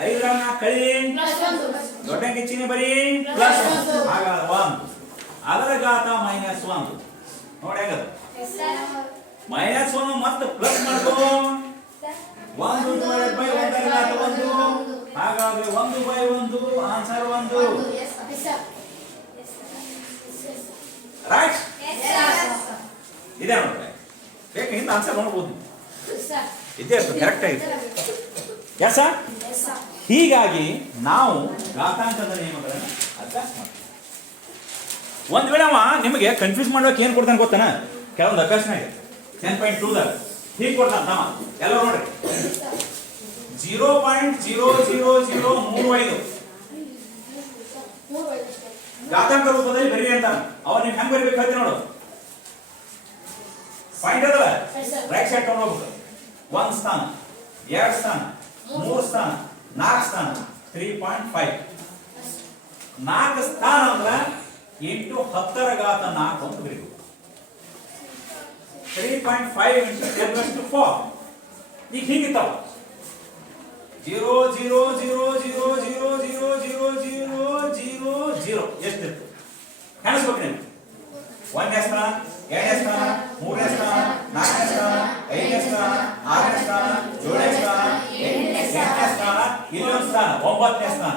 4 ಕಳಿ, ದೊಡ್ಡ ಅಂಕಿ ಚಿಹ್ನೆ ಬರಿ ಪ್ಲಸ್. ಹಾಗಾದ್ರೆ 1 ಅದರ ಘಾತ -1 ನೋಡಿ ಹೇಗದ? -1 ಮತ್ತೆ ಪ್ಲಸ್ ಮಾಡ್ಕೋ. 1 / 1 ಘಾತ 1. ಹಾಗಾದ್ರೆ 1/1 ಆನ್ಸರ್ 1. ರೈಟ್? ಇದೆ ನೋಡ್ರಿ. ಬೇಕು ಹಿಂದೆ ಆನ್ಸರ್ ನೋಡ್ಬೋದು. ಇದೇ ಕರೆಕ್ಟ್ ಆಗಿದೆ. ಎಸ್. ಹೀಗಾಗಿ ನಾವು ಘಾತಾಂಕದ ನಿಯಮಗಳನ್ನು ಅಭ್ಯಾಸ ಮಾಡ್ತೀವಿ. ಒಂದ್ ವೇಳೆ ಅವ ನಿಮಗೆ ಕನ್ಫ್ಯೂಸ್ ಮಾಡೋಕೆ ಏನ್ ಕೊಡ್ತಾನೆ ಗೊತ್ತಾನ? ಕೆಲವೊಂದು ಅಭ್ಯಾಸನಾಗ 10.2 ದಾಗ ಹೀಗೆ ಕೊಡ್ತಾನ ತಮ್ಮ. ಎಲ್ಲ ನೋಡ್ರಿ 0.00035 ಘಾತಾಂಕ ರೂಪದಲ್ಲಿ ಬರೀ ಅಂತಾನ. ಅವ ನೀವು ಹೆಂಗ್ ಬರಿಬೇಕು ಹೇಳ್ತೀನಿ ನೋಡು. ಪಾಯಿಂಟ್ ಅದಲ್ಲ, ರೈಟ್ ಸೈಡ್ ತಗೊಂಡು ಹೋಗ್ಬೇಕು. 1 ಸ್ಥಾನ, 2 ಸ್ಥಾನ, 3 ಸ್ಥಾನ, 4 ಸ್ಥಾನ, 3.5. 4 ಸ್ಥಾನ ಅಂದ್ರ ಇಂಟು 10 ರ ಘಾತ 4 ಅಂತ ಬರೀಬೇಕು. 3.5 into 10⁴. ಈಗ ಹೀಗಿತ್ತವ 0.000000000 ಎಷ್ಟಿತ್ತು ಕಾಣಿಸ್ಬೇಕು ನೀವು. 1ನೇ ಸ್ಥಾನ, 2ನೇ ಸ್ಥಾನ, 3ನೇ ಸ್ಥಾನ, 4ನೇ ಸ್ಥಾನ, 5ನೇ ಸ್ಥಾನ, 6ನೇ ಸ್ಥಾನ, 7ನೇ ಸ್ಥಾನ, 8ನೇ ಸ್ಥಾನ, ಇಲ್ಲೊಂದು ಸ್ಥಾನ 9ನೇ ಸ್ಥಾನ.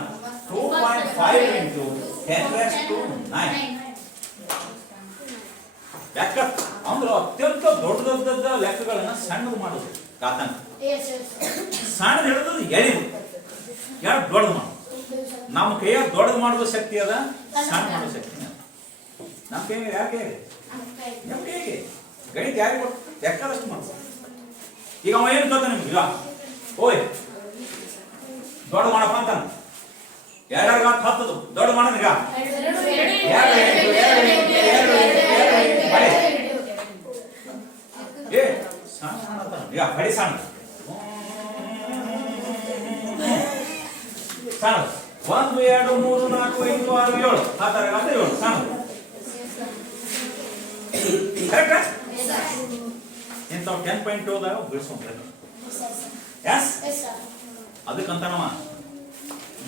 2.5 into 10⁹. ಲೆಕ್ಕ ಅಂದ್ರೆ ಅತ್ಯಂತ ದೊಡ್ಡ ಲೆಕ್ಕಗಳನ್ನ ಸಣ್ಣದು ಮಾಡೋದು ಘಾತಾಂಕ. ಸಣ್ಣದು ಹಿಡಿದು ಎಳಿದು ಎರಡು ದೊಡ್ಡದು ಮಾಡೋದು. ನಮ್ಮ ಕೈಯಾಗ ದೊಡ್ಡದು ಮಾಡೋದು ಶಕ್ತಿ ಅದ, ಸಣ್ಣ ಮಾಡೋ ಶಕ್ತಿ ನಮ್ಮ ಕೈಯಾಗ ಯಾಕೆ? ನಮ್ಮ ಕೈಗೆ ಗಣಿತ ಯಾರಿಗೆ ಕೊಟ್ಟು ಲೆಕ್ಕದಷ್ಟು ಮಾಡ್ತಾರೆ. ಈಗ ಅವ ಏನು ಗೊತ್ತ ನಿಮ್ಗೆ? ಈಗ ಓಯ್ ದೊಡ್ಡ ಮಾಡಪ್ಪ ಅಂತಾನ. 2 ರ ಘಾತ 10 ದೊಡ್ಡ ಮಾಡೋದು. ಈಗ ಏ ಸಣ್ಣ ಮಾಡತಾನ. ಈಗ ಬಡಿ ಸಣ್ಣ ಸಣ್ಣ 1 2 3 4 5 6 7 ಆ ತರ 7 ಸಣ್ಣ. ಕರೆಕ್ಟ್? ಇಂಥವು 10.2 ದಾಗ ಬಿಡಿಸ್ಕೊಂಡ್ರೆ ಎಸ್. ಅದಕ್ಕಂತ ನಮ್ಮ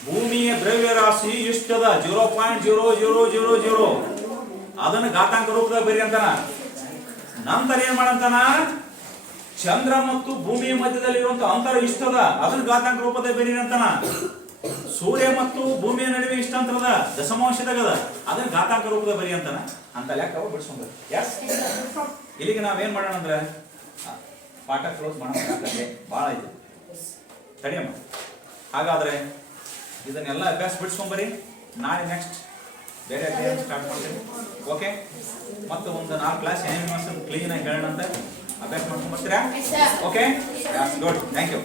ಭೂಮಿಯ ದ್ರವ್ಯರಾಶಿ ಇಷ್ಟದ 0.0000 ಅದನ್ನ ಘಾತಾಂಕ ರೂಪದಾಗ ಬರಿ ಅಂತಾನ. ನಂತರ ಏನ್ ಮಾಡಂತಾನ? ಚಂದ್ರ ಮತ್ತು ಭೂಮಿಯ ಮಧ್ಯದಲ್ಲಿ ಇರುವಂತ ಅಂತರ ಇಷ್ಟದ ಅದನ್ನ ಘಾತಾಂಕ ರೂಪದಾಗ ಬರಿ ಅಂತಾನ. ಸೂರ್ಯ ಮತ್ತು ಭೂಮಿಯ ನಡುವೆ ಇಷ್ಟ ಅಂತರದ ದಶಮಾಂಶದಾಗದ ಅದನ್ನ ಘಾತಾಂಕ ರೂಪದಾಗ ಬರಿ ಅಂತಾನ. ಅಂತ ಲೆಕ್ಕ ಬಿಡಿಸ್ಕೊಂಡ್ರೆ ಎಸ್. ಇಲ್ಲಿಗೆ ನಾವೇನ್ ಮಾಡೋಣ ಅಂದ್ರೆ ಪಾಠ ಕ್ಲೋಸ್ ಮಾಡೋಣ. ಭಾಳ ಇದೆ ತಡಿಯಮ್ಮ. ಹಾಗಾದ್ರೆ ಇದನ್ನೆಲ್ಲ ಅಭ್ಯಾಸ ಬಿಡಿಸ್ಕೊಂಬರಿ. ನಾಳೆ ನೆಕ್ಸ್ಟ್ ಬೇರೆ ಅಧ್ಯಾಯ ಸ್ಟಾರ್ಟ್ ಮಾಡ್ತೀನಿ. ಓಕೆ? ಮತ್ತು ಒಂದು 4 ಕ್ಲಾಸ್ ಏನೇನು ಕ್ಲೀನ್ ಆಗಿ ಹೇಳೋಣ ಅಂತ ಅಭ್ಯಾಸ ಮಾಡ್ಕೊಂಡ್ ಬರ್ತೀರಾ? Okay, good, thank you.